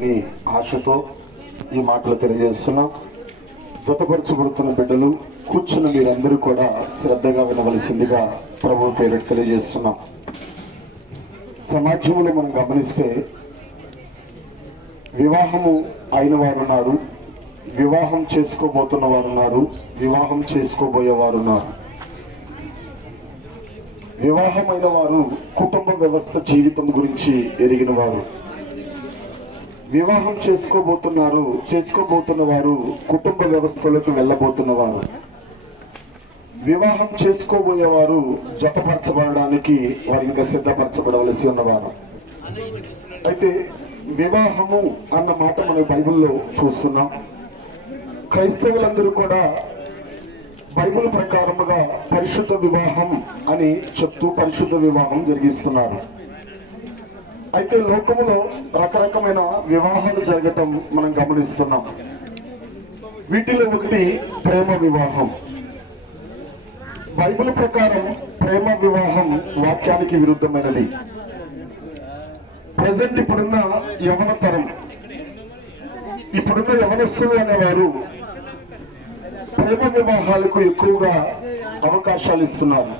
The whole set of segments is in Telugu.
నీ ఆశతో ఈ మాటలు తెలియజేస్తున్నాం. జతపరచబడుతున్న బిడ్డలు కూర్చున్న మీరందరూ కూడా శ్రద్ధగా వినవలసిందిగా ప్రభు పేరు తెలియజేస్తున్నాం. సమాజంలో మనం గమనిస్తే వివాహము అయిన వారు ఉన్నారు, వివాహం చేసుకోబోతున్న వారు ఉన్నారు, వివాహం చేసుకోబోయే వారు ఉన్నారు. వివాహమైన వారు కుటుంబ వ్యవస్థ జీవితం గురించి ఎరిగిన వారు, వివాహం చేసుకోబోతున్న వారు కుటుంబ వ్యవస్థలోకి వెళ్ళబోతున్నవారు, వివాహం చేసుకోబోయేవారు జతపరచబడడానికి వారు ఇంకా సిద్ధపరచబడవలసి ఉన్నవారు. అయితే వివాహము అన్న మాట మనం బైబిల్లో చూస్తున్నాం. క్రైస్తవులందరూ కూడా బైబిల్ ప్రకారముగా పరిశుద్ధ వివాహం అని చెప్తూ పరిశుద్ధ వివాహం జరిగిస్తున్నారు. అయితే లోకములో రకరకమైన వివాహాలు జరగటం మనం గమనిస్తున్నాం. వీటిలో ఒకటి ప్రేమ వివాహం. బైబిల్ ప్రకారం ప్రేమ వివాహం వాక్యానికి విరుద్ధమైనది. ప్రజెంట్ ఇప్పుడున్న యవన తరం, ఇప్పుడున్న యవనస్తులు అనేవారు ప్రేమ వివాహాలకు ఎక్కువగా అవకాశాలు ఇస్తున్నారు.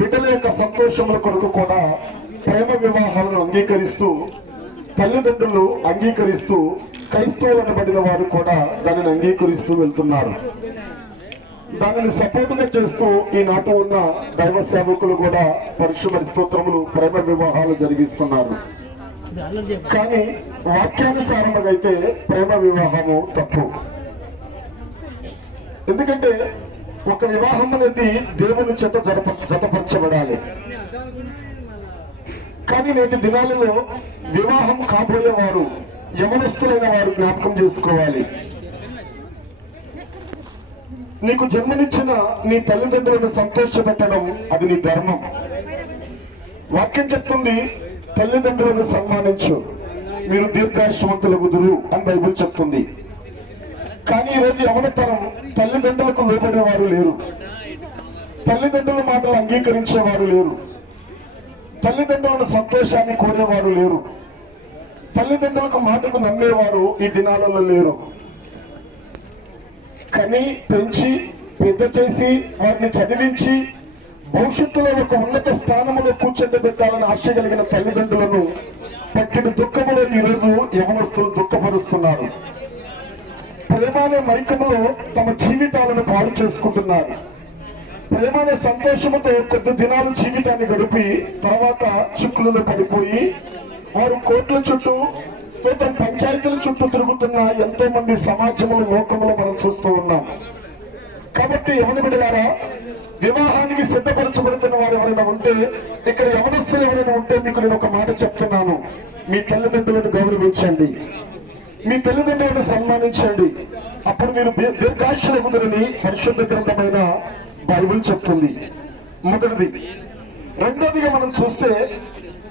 బిడ్డల యొక్క సంతోషముల కొరకు కూడా ప్రేమ వివాహాలను అంగీకరిస్తూ, తల్లిదండ్రులు అంగీకరిస్తూ, క్రైస్తవులను పడిన వారు కూడా దానిని అంగీకరిస్తూ వెళ్తున్నారు. దానిని సపోర్టుగా చేస్తూ ఈనాటి ఉన్న దైవ సేవకులు కూడా పరిశుభ్ర స్తోత్రములు ప్రేమ వివాహాలు జరిగిస్తున్నారు. కానీ వాక్యానుసారంగా అయితే ప్రేమ వివాహము తప్పు. ఎందుకంటే ఒక వివాహం అనేది దేవుని చేత జతపరచబడాలి. కానీ నేటి దినాలలో వివాహం కాబోయేవారు యవనస్తులైన వారు జ్ఞాపకం చేసుకోవాలి. నీకు జన్మనిచ్చిన నీ తల్లిదండ్రులను సంతోషపెట్టడం అది నీ ధర్మం. వాక్యం చెప్తుంది, తల్లిదండ్రులను సన్మానించు, మీరు దీర్ఘాయుష్మంతులగుదురు అని బైబిల్ చెప్తుంది. కానీ ఈరోజు యవనతరం తల్లిదండ్రులకు లోబడేవారు లేరు, తల్లిదండ్రుల మాటలు అంగీకరించేవారు లేరు, తల్లిదండ్రుల సంతోషాన్ని కోరేవారు లేరు, తల్లిదండ్రులకు మాటకు నమ్మేవారు ఈ దినాలలో లేరు. కని పెంచి పెద్ద చేసి వారిని చదివించి భవిష్యత్తులో ఒక ఉన్నత స్థానంలో కూర్చోబెట్టాలని ఆశ కలిగిన తల్లిదండ్రులను పట్టిన దుఃఖములో ఈరోజు యవనస్తులు దుఃఖపరుస్తున్నారు. ప్రేమానే మైకములో తమ జీవితాలను పాడు చేసుకుంటున్నారు. ప్రేమానే సంతోషముతో కొద్ది దినాలు జీవితాన్ని గడిపి తర్వాత చిక్కులలో పడిపోయి వారు కోట్ల చుట్టూ స్తోత్రం పంచాయతీల చుట్టూ తిరుగుతున్న ఎంతో మంది సమాజంలో లోకంలో మనం చూస్తూ ఉన్నాం. కాబట్టి యవన బిడ్డలారా, వివాహానికి సిద్ధపరచబడుతున్న వారు ఎవరైనా ఉంటే, ఇక్కడ యవనస్తులు ఎవరైనా ఉంటే మీకు నేను ఒక మాట చెప్తున్నాను. మీ తల్లిదండ్రులను గౌరవించండి, మీ తల్లిదండ్రులను సన్మానించండి. అప్పుడు మీరు దీర్ఘాయుష్యులగుదురని పరిశుద్ధ గ్రంథమైన బైబిల్ చెప్తుంది. మొదటిది. రెండోదిగా మనం చూస్తే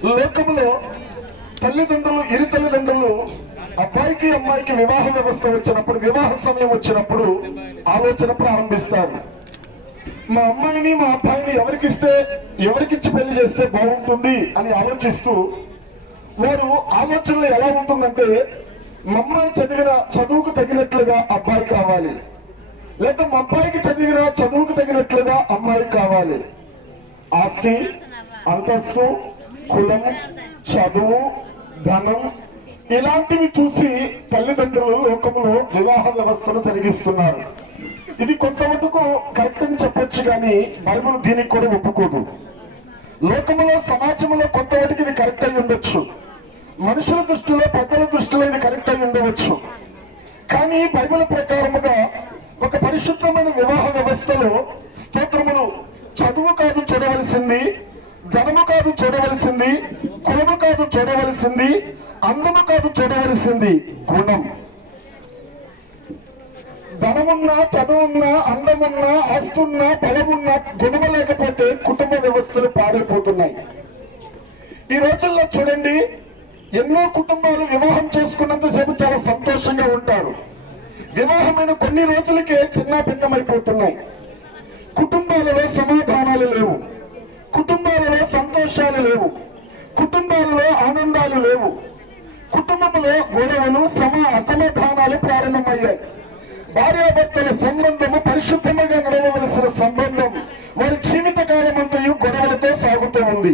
లోకంలో తల్లిదండ్రులు, ఇరు తల్లిదండ్రులు అబ్బాయికి అమ్మాయికి వివాహ వ్యవస్థ వచ్చినప్పుడు, వివాహ సమయం వచ్చినప్పుడు ఆలోచన ప్రారంభిస్తారు. మా అమ్మాయిని మా అబ్బాయిని ఎవరికిచ్చి పెళ్లి చేస్తే బాగుంటుంది అని ఆలోచిస్తూ వారు ఆలోచన ఎలా ఉంటుందంటే, మా అమ్మాయి చదివిన చదువుకు తగినట్లుగా అబ్బాయి కావాలి, లేదా మా అబ్బాయికి చదివిన చదువుకు తగినట్లుగా అమ్మాయి కావాలి. ఆస్తి, అంతస్తు, కులం, చదువు, ధనం ఇలాంటివి చూసి తల్లిదండ్రులు లోకంలో వివాహ వ్యవస్థను జరిగిస్తున్నారు. ఇది కొంతవరకు కరెక్ట్ అని చెప్పొచ్చు, కానీ బైబిల్ దీనికి కూడా ఒప్పుకోదు. లోకంలో సమాజంలో కొంతవరకు ఇది కరెక్ట్ అయి ఉండొచ్చు, మనుషుల దృష్టిలో పెద్దల దృష్టిలో ఇది కరెక్ట్ అయి ఉండవచ్చు. కానీ బైబిల్ ప్రకారముగా ఒక పరిశుద్ధమైన వివాహ వ్యవస్థలో స్తోత్రములు చదువు కాదు చూడవలసింది, ధనము కాదు చూడవలసింది, కులము కాదు చూడవలసింది, అందము కాదు చూడవలసింది, గుణం. ధనమున్నా, చదువున్నా, అందమున్నా, ఆస్తున్నా, బలమున్నా గుణము లేకపోతే కుటుంబ వ్యవస్థలు పాడైపోతున్నాయి. ఈ రోజుల్లో చూడండి, ఎన్నో కుటుంబాలు వివాహం చేసుకున్నంతసేపు చాలా సంతోషంగా ఉంటారు. వివాహమైన కొన్ని రోజులకే చిన్న భిన్నమైపోతున్నాయి. కుటుంబాలలో సమాధానాలు లేవు, కుటుంబాలలో సంతోషాలు లేవు, కుటుంబాలలో ఆనందాలు లేవు, కుటుంబ కుటుంబంలో గొడవలు అసమాధానాలు ప్రారంభమయ్యాయి. భార్యాభర్తల సంబంధము పరిశుద్ధంగా నడవవలసిన సంబంధం వారి జీవిత కాలం అంతయు గొడవలతో సాగుతూ ఉంది.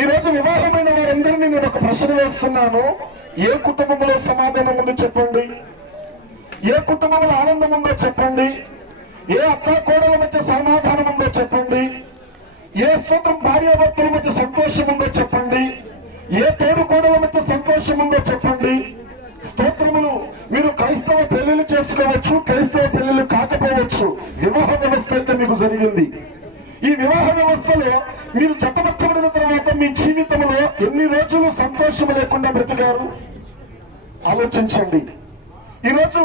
ఈ రోజు వివాహమైన వారందరినీ నేను ఒక ప్రశ్న వేస్తున్నాను. ఏ కుటుంబంలో సమాధానం ఉందో చెప్పండి. ఏ కుటుంబంలో ఆనందం ఉందో చెప్పండి. ఏ అత్త కోడల మధ్య సమాధానం ఉందో చెప్పండి. ఏ స్తోత్రం భార్యాభర్తల మధ్య సంతోషం ఉందో చెప్పండి. ఏ తోడు కోడల మధ్య సంతోషం ఉందో చెప్పండి. స్తోత్రములు. మీరు క్రైస్తవ పెళ్లిళ్ళు చేసుకోవచ్చు, క్రైస్తవ పెళ్లిళ్ళు కాకపోవచ్చు. వివాహ వ్యవస్థ అయితే మీకు జరిగింది. ఈ వివాహ వ్యవస్థలో మీరు జతపరచబడిన తర్వాత మీ జీవితంలో ఎన్ని రోజులు సంతోషం లేకుండా బ్రతికారు ఆలోచించండి. ఈరోజు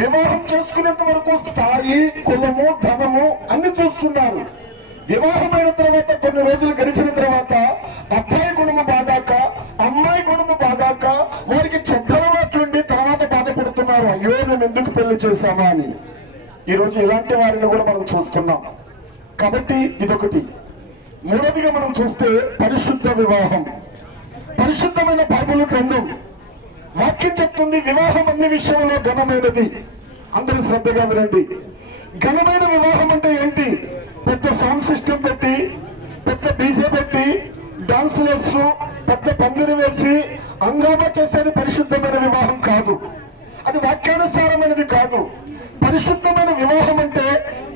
వివాహం చేసుకునేంత వరకు స్థాయి, కులము, ధనము అన్ని చూస్తున్నారు. వివాహమైన తర్వాత కొన్ని రోజులు గడిచిన తర్వాత అబ్బాయి గుణము బాగాక, అమ్మాయి గుణము బాగాక వారికి చెడ్డలవాట్లుండి తర్వాత బాధపడుతున్నారు. అయ్యో మేము ఎందుకు పెళ్లి చేశామా అని. ఈరోజు ఇలాంటి వారిని కూడా మనం చూస్తున్నాం. కాబట్టి ఇదొకటి. మూడోదిగా మనం చూస్తే పరిశుద్ధ వివాహం. పరిశుద్ధమైన బైబిల్ గ్రంథం వాక్యం చెప్తుంది వివాహం అన్ని విషయంలో ఘనమైనది. అందరూ శ్రద్ధగా వినండి. ఘనమైన వివాహం అంటే ఏంటి? పెద్ద సౌండ్ సిస్టమ్ పెట్టి, పెద్ద డీజే పెట్టి, డాన్సులర్స్ పెద్ద పందిరి వేసి హంగామా చేసేది పరిశుద్ధమైన వివాహం కాదు. అది వాక్యానుసారమైనది కాదు. పరిశుద్ధమైన వివాహం అంటే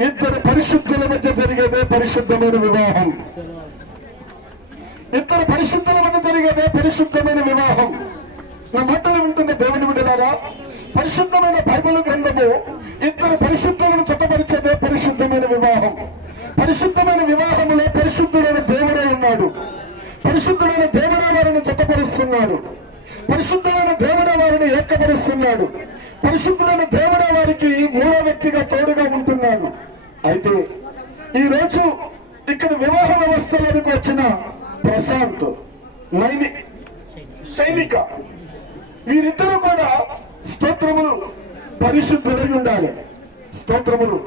ఇద్దరు పరిశుద్ధుల మధ్య జరిగేదే పరిశుద్ధమైన వివాహం. ఇద్దరు పరిశుద్ధుల మధ్య జరిగేదే పరిశుద్ధమైన వివాహం. నా మాటలు వింటున్న దేవుని బిడ్డలారా, పరిశుద్ధమైన బైబిల్ గ్రంథము ఇద్దరు పరిశుద్ధులను జతపరిచేదే పరిశుద్ధమైన వివాహం. పరిశుద్ధమైన వివాహంలో పరిశుద్ధుడైన దేవుడే ఉన్నాడు. పరిశుద్ధమైన దేవుడే వారిని జతపరుస్తున్నాడు. పరిశుద్ధమైన దేవుడే వారిని ఏకపరుస్తున్నాడు. పరిశుద్ధమైన దేవుడే వారికి మూడో వ్యక్తిగా తోడుగా ఉంటున్నాడు. అయితే ఈ రోజు ఇక్కడ వివాహ వ్యవస్థలోనికి వచ్చిన ప్రశాంత్, సైనిక, వీరిద్దరూ కూడా స్తోత్రములు పరిశుద్ధులై ఉండాలి. స్తోత్రములు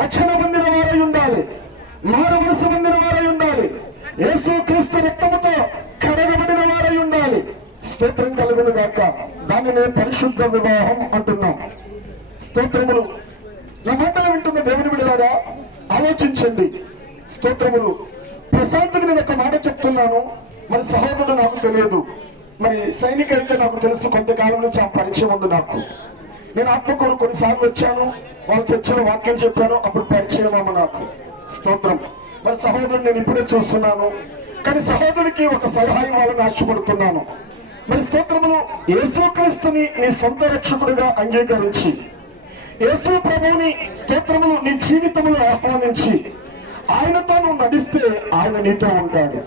రక్షణ పొందిన వారై ఉండాలి. మారు మనసు పొందిన వారై ఉండాలి. యేసు క్రీస్తు రక్తముతో కడగబడిన వారై ఉండాలి. స్తోత్రం కలుగును గాక. దానినే పరిశుద్ధ వివాహం అంటున్నాం. స్తోత్రములు. నా మాటలు వింటున్న దేవుని బిడ్డలారా ఆలోచించండి. స్తోత్రములు. ప్రశాంత్కి నేను ఒక మాట చెప్తున్నాను. మరి సహోదరుడు నాకు తెలియదు, మరి సైనిక అయితే నాకు తెలుసు. కొంతకాలం నుంచి ఆ పరిచయం ఉంది నాకు. నేను ఆత్మకూరు కొన్నిసార్లు వచ్చాను, వాళ్ళ చర్చలో వాక్యం చెప్పాను, అప్పుడు పరిచయం అమ్మ నాకు. స్తోత్రం. మరి సహోదరుడు నేను ఇప్పుడే చూస్తున్నాను, కానీ సహోదరుడికి ఒక సలహా ఇవ్వాలని ఆశపడుతున్నాను. మరి స్తోత్రములు, యేసుక్రీస్తుని నీ సొంత రక్షకుడిగా అంగీకరించి, యేసు ప్రభువుని స్తోత్రములు నీ జీవితంలో ఆహ్వానించి ఆయనతో నువ్వు నడిస్తే ఆయన నీతో ఉంటాడు.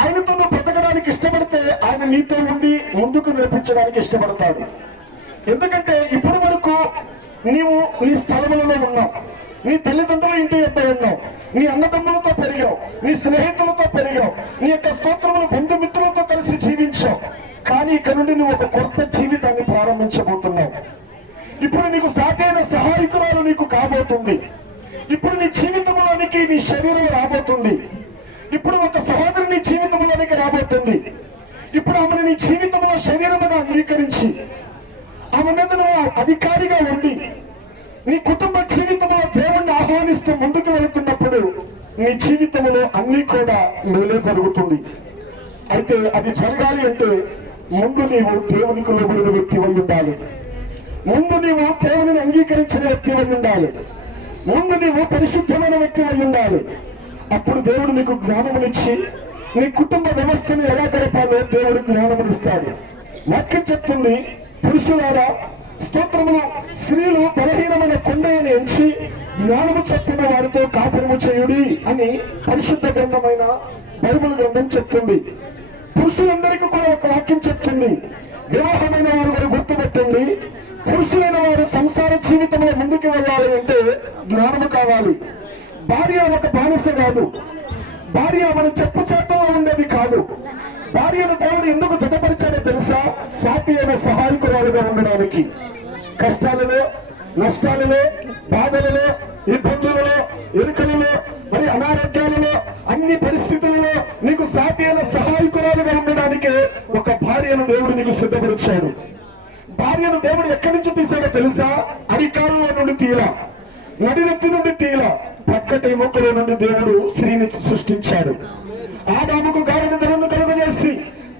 ఆయనతో నువ్వు బ్రతకడానికి ఇష్టపడితే ఆయన నీతో ఉండి ముందుకు నడిపించడానికి ఇష్టపడతాడు. ఎందుకంటే ఇప్పటి వరకు నీవు నీ స్థలములలో ఉన్నావు, నీ తల్లిదండ్రుల ఇంటి ఎద్ద ఉన్నావు, నీ అన్నదమ్ములతో పెరిగావు, నీ స్నేహితులతో పెరిగావు, నీ యొక్క స్తోత్రములు బంధుమిత్రులతో కలిసి జీవించావు. కానీ ఇక్కడ నుండి నువ్వు ఒక కొత్త జీవితాన్ని ప్రారంభించబోతున్నావు. ఇప్పుడు నీకు సాధ్యమైన సహాయకురాలు నీకు కాబోతుంది. ఇప్పుడు నీ జీవితంలోనికి నీ శరీరం రాబోతుంది. ఇప్పుడు ఒక సహోదరు నీ జీవితంలోనికి రాబోతుంది. ఇప్పుడు ఆమెను నీ జీవితంలో శరీరముగా అంగీకరించి ఆమె మీద నువ్వు అధికారిగా ఉండి నీ కుటుంబ జీవితంలో దేవుణ్ణి ఆహ్వానిస్తూ ముందుకు వెళుతున్నప్పుడు నీ జీవితంలో అన్ని కూడా మేలే జరుగుతుంది. అయితే అది జరగాలి అంటే ముందు నీవు దేవునికి లోబడిన వ్యక్తి అయి ఉండాలి. ముందు నీవు దేవుని అంగీకరించిన వ్యక్తి అయి ఉండాలి. ముందు నీవు పరిశుద్ధమైన వ్యక్తి అయి ఉండాలి. అప్పుడు దేవుడు నీకు జ్ఞానమునిచ్చి నీ కుటుంబ వ్యవస్థను ఎలా గడపాలో దేవుడు జ్ఞానమునిస్తాడు. వాక్యం చెప్తుంది, పురుషులారా స్తోత్రములు, స్త్రీలు బలహీనమైన కొండని ఎంచి జ్ఞానము చెప్పిన వారితో కాపురము చేయుడి అని పరిశుద్ధ గ్రంథమైన బైబిల్ గ్రంథం చెప్తుంది. పురుషులందరికీ కూడా ఒక వాక్యం చెప్తుంది, వివాహమైన వారు కూడా గుర్తుపెట్టండి, పురుషులైన వారు సంసార జీవితంలో ముందుకు వెళ్ళాలి అంటే జ్ఞానము కావాలి. భార్య ఒక బానిస కాదు. భార్య మన చెప్పు చేతలో ఉండేది కాదు. భార్యను దేవుడు ఎందుకు జతపరిచాడో తెలుసా? సాటి అయిన సహాయకురాలుగా ఉండడానికి. కష్టాలలో, నష్టాలలో, బాధలలో, ఇబ్బందులలో, ఇరుకలలో, మరి అనారోగ్యాలలో, అన్ని పరిస్థితులలో నీకు సాటి అయిన సహాయకురాలుగా ఉండడానికి ఒక భార్యను దేవుడు నీకు సిద్ధపరిచాడు. భార్యను దేవుడు ఎక్కడి నుంచి తీసాడో తెలుసా? అరికాలులో నుండి తీలా, నడినెత్తి నుండి తీలా, పక్కటి ఎముకలో నుండి దేవుడు స్త్రీని సృష్టించాడు. ఆదాముకు గాడిద ధరను కలుగజేసి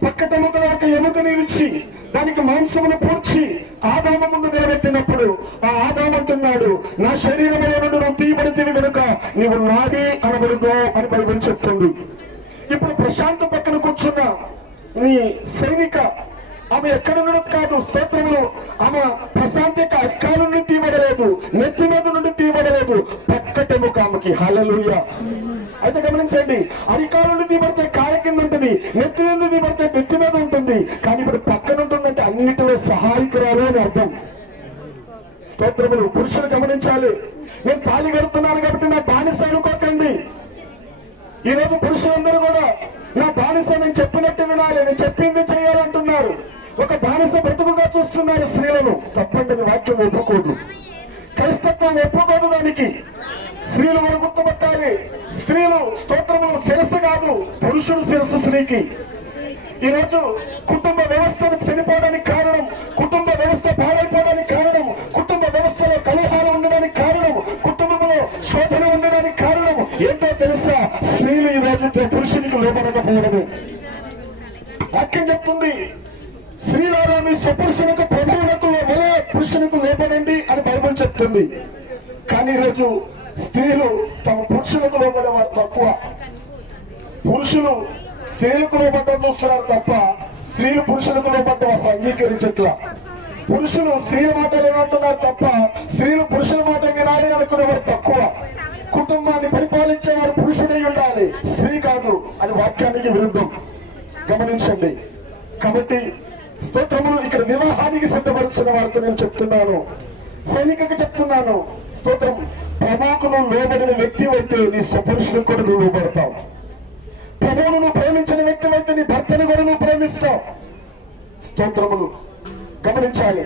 పక్కటి ఎముకలో ఒక ఎముకని ఇచ్చి దానికి మాంసమును పూడ్చి ఆదాము ముందు నిలబెట్టినప్పుడు ఆ ఆదాము అంటున్నాడు, నా శరీరంలో నుండి నువ్వు తీయబడితివి కనుక నీవు నాది అనబడదు అని బైబిల్ చెప్తుంది. ఇప్పుడు ప్రశాంత్ పక్కన కూర్చున్న నీ సైనిక, ఆమె ఎక్కడ నుండి కాదు, స్తోత్రములు, ఆమె ప్రశాంత్ యొక్క అరికాల నుండి తీయబడలేదు, నెత్తి మీద నుండి తీయబడలేదు, పక్కటెముక ఆమెకి. హల్లెలూయా. అయితే గమనించండి, అరికాల నుండి తీయబడితే కాళ్ళ కింద ఉంటుంది, నెత్తి నుండి తీయబడితే నెత్తి మీద ఉంటుంది. కానీ ఇప్పుడు పక్కన ఉంటుందంటే అన్నిటిలో సహాయకురాలు అని అర్థం. స్తోత్రములు. పురుషులు గమనించాలి, నేను తాళి కడుతున్నాను కాబట్టి నా బానిస అనుకోకండి. ఈ రోజు పురుషులందరూ కూడా నా బానిస, నేను చెప్పినట్టు వినాలి, నేను చెప్పింది చేయాలంటున్నారు. ఒక బానిస బ్రతుకుగా చూస్తున్నారు స్త్రీలను. తప్పండి, వాక్యం ఒప్పుకోదు, క్రైస్తత్వం ఒప్పుకోదు దానికి. స్త్రీలు మనం గుర్తుపట్టాలి. స్త్రీలు స్తోత్రములు శిరస్సు కాదు, పురుషుడు శిరస్సు స్త్రీకి. ఈరోజు కుటుంబ వ్యవస్థను చనిపోవడానికి కారణం, కుటుంబ వ్యవస్థ పాడైపోవడానికి కారణం, కుటుంబ వ్యవస్థలో కలహాలు ఉండడానికి కారణం, కుటుంబంలో శోధన ఉండడానికి కారణం ఏంటో తెలుసా? స్త్రీలు ఈ రోజు పురుషునికి లోపడకపోవడమే. వాక్యం చెప్తుంది, స్త్రీలారా మీ స్వపురుషులకు ప్రభువులకు వలె పురుషునికి లోపడండి అని బైబిల్ చెప్తుంది. కానీ ఈరోజు స్త్రీలు తమ పురుషులకు లోపడేవారు తక్కువ. పురుషులు స్త్రీలకు లోపడ్డ చూస్తున్నారు తప్ప స్త్రీలు పురుషులకు లోపడ్డ అసలు అంగీకరించట్లా. పురుషులు స్త్రీల మాటలు ఏమంటున్నారు తప్ప స్త్రీలు పురుషుల మాట వినాలి అనుకునేవారు తక్కువ. కుటుంబాన్ని పరిపాలించేవారు పురుషుడై ఉండాలి, స్త్రీ కాదు. అది వాక్యానికి విరుద్ధం. గమనించండి. కాబట్టి స్తోత్రములు, ఇక్కడ వివాహానికి సిద్ధపరుచిన వారితో నేను చెప్తున్నాను, సైనికకి చెప్తున్నాను, స్తోత్రం, ప్రభువుకు నువ్వు లోబడిన వ్యక్తి అయితే నీ స్వపురుషులకు కూడా నువ్వు లోబడతావు. ప్రభువును నువ్వు ప్రేమించిన వ్యక్తి అయితే నీ భర్తను కూడా నువ్వు ప్రేమిస్తావు. స్తోత్రములు. గమనించాలి,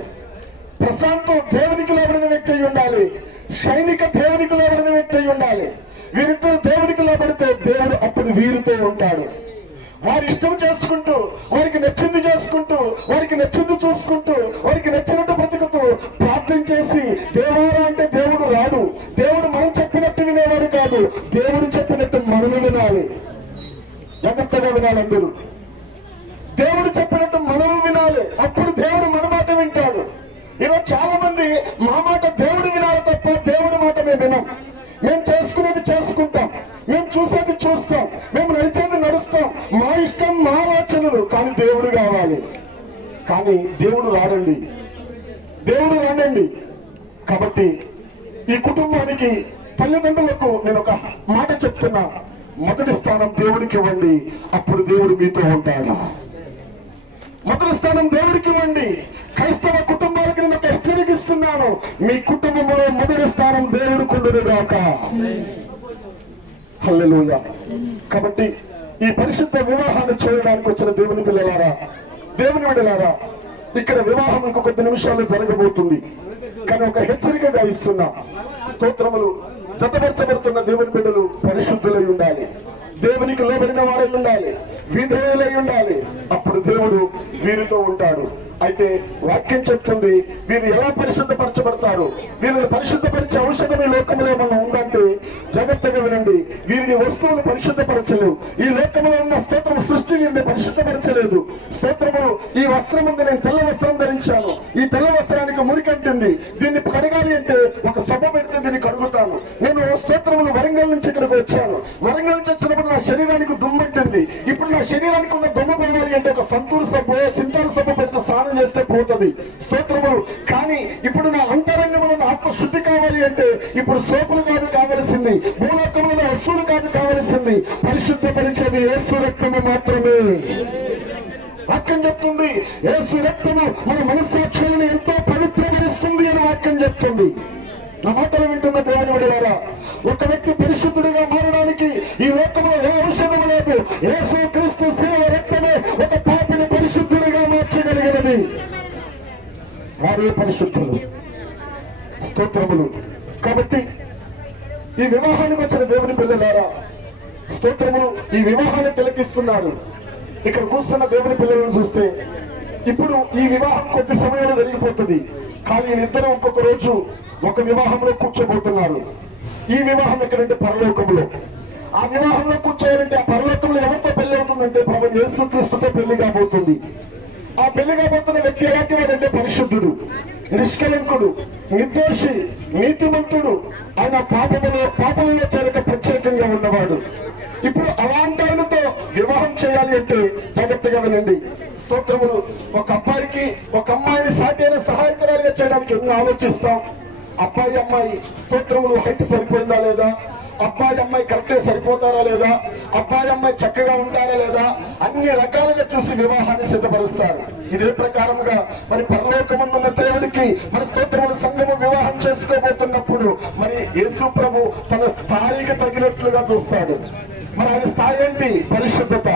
ప్రశాంత్ దేవునికి లోబడిన వ్యక్తి అయి ఉండాలి, సైనిక దేవునికి లోబడిన వ్యక్తి అయి ఉండాలి. వీరిద్దరు దేవునికి లోబడితే దేవుడు అప్పుడు వీరితో ఉంటాడు. వారి ఇష్టం చేసుకుంటూ, వారికి నచ్చింది చేసుకుంటూ, వారికి నచ్చింది చూసుకుంటూ, వారికి నచ్చినట్టు బ్రతుకుతూ ప్రార్థన చేసి దేవారా అంటే దేవుడు రాడు. దేవుడు మనం చెప్పినట్టు వినేవాడు కాదు, దేవుడు చెప్పినట్టు మనము వినాలి. జాగ్రత్తగా వినాలి అందరూ. దేవుడు చెప్పినట్టు మనము వినాలి, అప్పుడు దేవుడు మన మాట వింటాడు. ఈరోజు చాలా మంది మా మాట దేవుడు వినాలి తప్ప దేవుడి మాట మేము వినాం. మేము చేసుకునేది చేసుకుంటాం, మేము చూసేది చూస్తాం, మేము నడిచేది నడుస్తాం, మా ఇష్టం మా ఆలోచనలు. కానీ దేవుడు కావాలి. కానీ దేవుడు రాడండి, దేవుడు రాడండి. కాబట్టి ఈ కుటుంబానికి, తల్లిదండ్రులకు నేను ఒక మాట చెప్తున్నా, మొదటి స్థానం దేవుడికి ఇవ్వండి, అప్పుడు దేవుడు మీతో ఉంటాడు. మొదటి స్థానం దేవుడికి ఇవ్వండి. క్రైస్తవ కుటుంబాలకు నేను ఒక హెచ్చరికిస్తున్నాను, మీ కుటుంబంలో మొదటి స్థానం దేవుడికి ఉండునుగాక. హల్లెలూయా. కాబట్టి ఈ పరిశుద్ధ వివాహాన్ని చేయడానికి వచ్చిన దేవుని పిల్లలారా, దేవుని విడలారా, ఇక్కడ వివాహం ఇంకొక కొద్ది నిమిషాలు జరగబోతుంది. కానీ ఒక హెచ్చరికగా ఇస్తున్నా, స్తోత్రములు, జతపరచబడుతున్న దేవుని బిడ్డలు పరిశుద్ధులై ఉండాలి, దేవునికి లోబడిన వారై ఉండాలి, విధేయులై ఉండాలి. అప్పుడు దేవుడు వీరితో ఉంటాడు. అయితే వాక్యం చెప్తుంది, వీరు ఎలా పరిశుద్ధపరచబడతారు, వీరిని పరిశుద్ధపరిచే ఔషధం ఈ లోకంలో ఏమన్నా ఉందంటే జాగ్రత్తగా వినండి, వీరిని వస్తువులు పరిశుద్ధపరచలేవు. ఈ లోకంలో ఉన్న స్తోత్రం సృష్టి వీరిని పరిశుద్ధపరచలేదు. స్తోత్రము, ఈ వస్త్రం ఉంది, నేను తెల్ల వస్త్రం ధరించాను, ఈ తెల్ల వస్త్రానికి మురికంటుంది, దీన్ని కడగాలి అంటే ఒక సభ పెడితే దీన్ని కడుగుతాను. నేను స్తోత్రములు వరంగల్ నుంచి ఇక్కడికి వచ్చాను, వరంగల్ నుంచి వచ్చినప్పుడు నా శరీరానికి దుమ్మంటుంది. ఇప్పుడు నా శరీరానికి ఉన్న దుమ్మ పోవాలి అంటే ఒక సంతూరు సబ్బు, సింతారు సబ్బు పెడితే స్నానం చేస్తే పోతుంది. స్తోత్రములు. కానీ ఇప్పుడు నా అంతరంగంలో ఆత్మ శుద్ధి కావాలి అంటే ఇప్పుడు సోపులు కాదు కావలసింది, భూలోకంలో వస్తువులు కాదు కావలసింది, పరిశుద్ధపరిచేది యేసు రక్తము మాత్రమే. వాక్యం చెప్తుంది, యేసు రక్తము మన మనస్సాక్షులను ఎంతో పవిత్రీకరిస్తుంది అని వాక్యం చెప్తుంది. నా మాటలు వింటున్న దేవుని విడలారా, ఒక వ్యక్తి పరిశుద్ధుడిగా మారడానికి ఈ లోకంలో ఏ ఔషధం లేదు. యేసు క్రీస్తు శిలువ రక్తమే ఒక పాపిని పరిశుద్ధుడిగా మార్చగలిగినది. వారే పరిశుద్ధులు. స్తోత్రములు. కాబట్టి ఈ వివాహానికి వచ్చిన దేవుని పిల్లలారా, స్తోత్రములు, ఈ వివాహాన్ని తిలకిస్తున్నారు. ఇక్కడ కూర్చున్న దేవుని పిల్లలను చూస్తే ఇప్పుడు ఈ వివాహం కొద్ది సమయంలో జరిగిపోతుంది, కానీ వీళ్ళిద్దరూ ఒక్కొక్క రోజు ఒక వివాహంలో కూర్చోబోతున్నారు. ఈ వివాహం ఎక్కడంటే పరలోకంలో. ఆ వివాహంలో కూర్చోవాలంటే ఆ పరలోకంలో ఎవరితో పెళ్లి అవుతుందంటే ప్రభు యేసుక్రీస్తుతో పెళ్లి కాబోతుంది. ఆ పెళ్లి కాబోతున్న వ్యక్తి ఎలాంటి వాడంటే పరిశుద్ధుడు, నిష్కలంకుడు, నిర్దోషి, నీతిమంతుడు, ఆయన పాపములో చేరక ప్రత్యేకంగా ఉన్నవాడు. ఇప్పుడు అలాంటి ఆయనతో వివాహం చేయాలి అంటే జాగ్రత్తగా వినండి. స్తోత్రములు. ఒక అబ్బాయికి ఒక అమ్మాయిని సాటి అయిన సహాయకురాలుగా చేయడానికి ఎన్నో ఆలోచిస్తాం. అబ్బాయి అమ్మాయి స్తోత్రములు హైట్ సరిపోయిందా లేదా, అబ్బాయి అమ్మాయి కరెక్ట్గా సరిపోతారా లేదా, అబ్బాయి అమ్మాయి చక్కగా ఉంటారా లేదా, అన్ని రకాలుగా చూసి వివాహాన్ని సిద్ధపరుస్తారు. ఇదే ప్రకారంగా మరి పరలోకమున్న దేవుడికి మరి స్తోత్రముల సంఘము వివాహం చేసుకోబోతున్నప్పుడు మరి యేసు ప్రభు తన స్థాయికి తగినట్లుగా చూస్తాడు. మరి ఆయన స్థాయి ఏంటి? పరిశుద్ధత.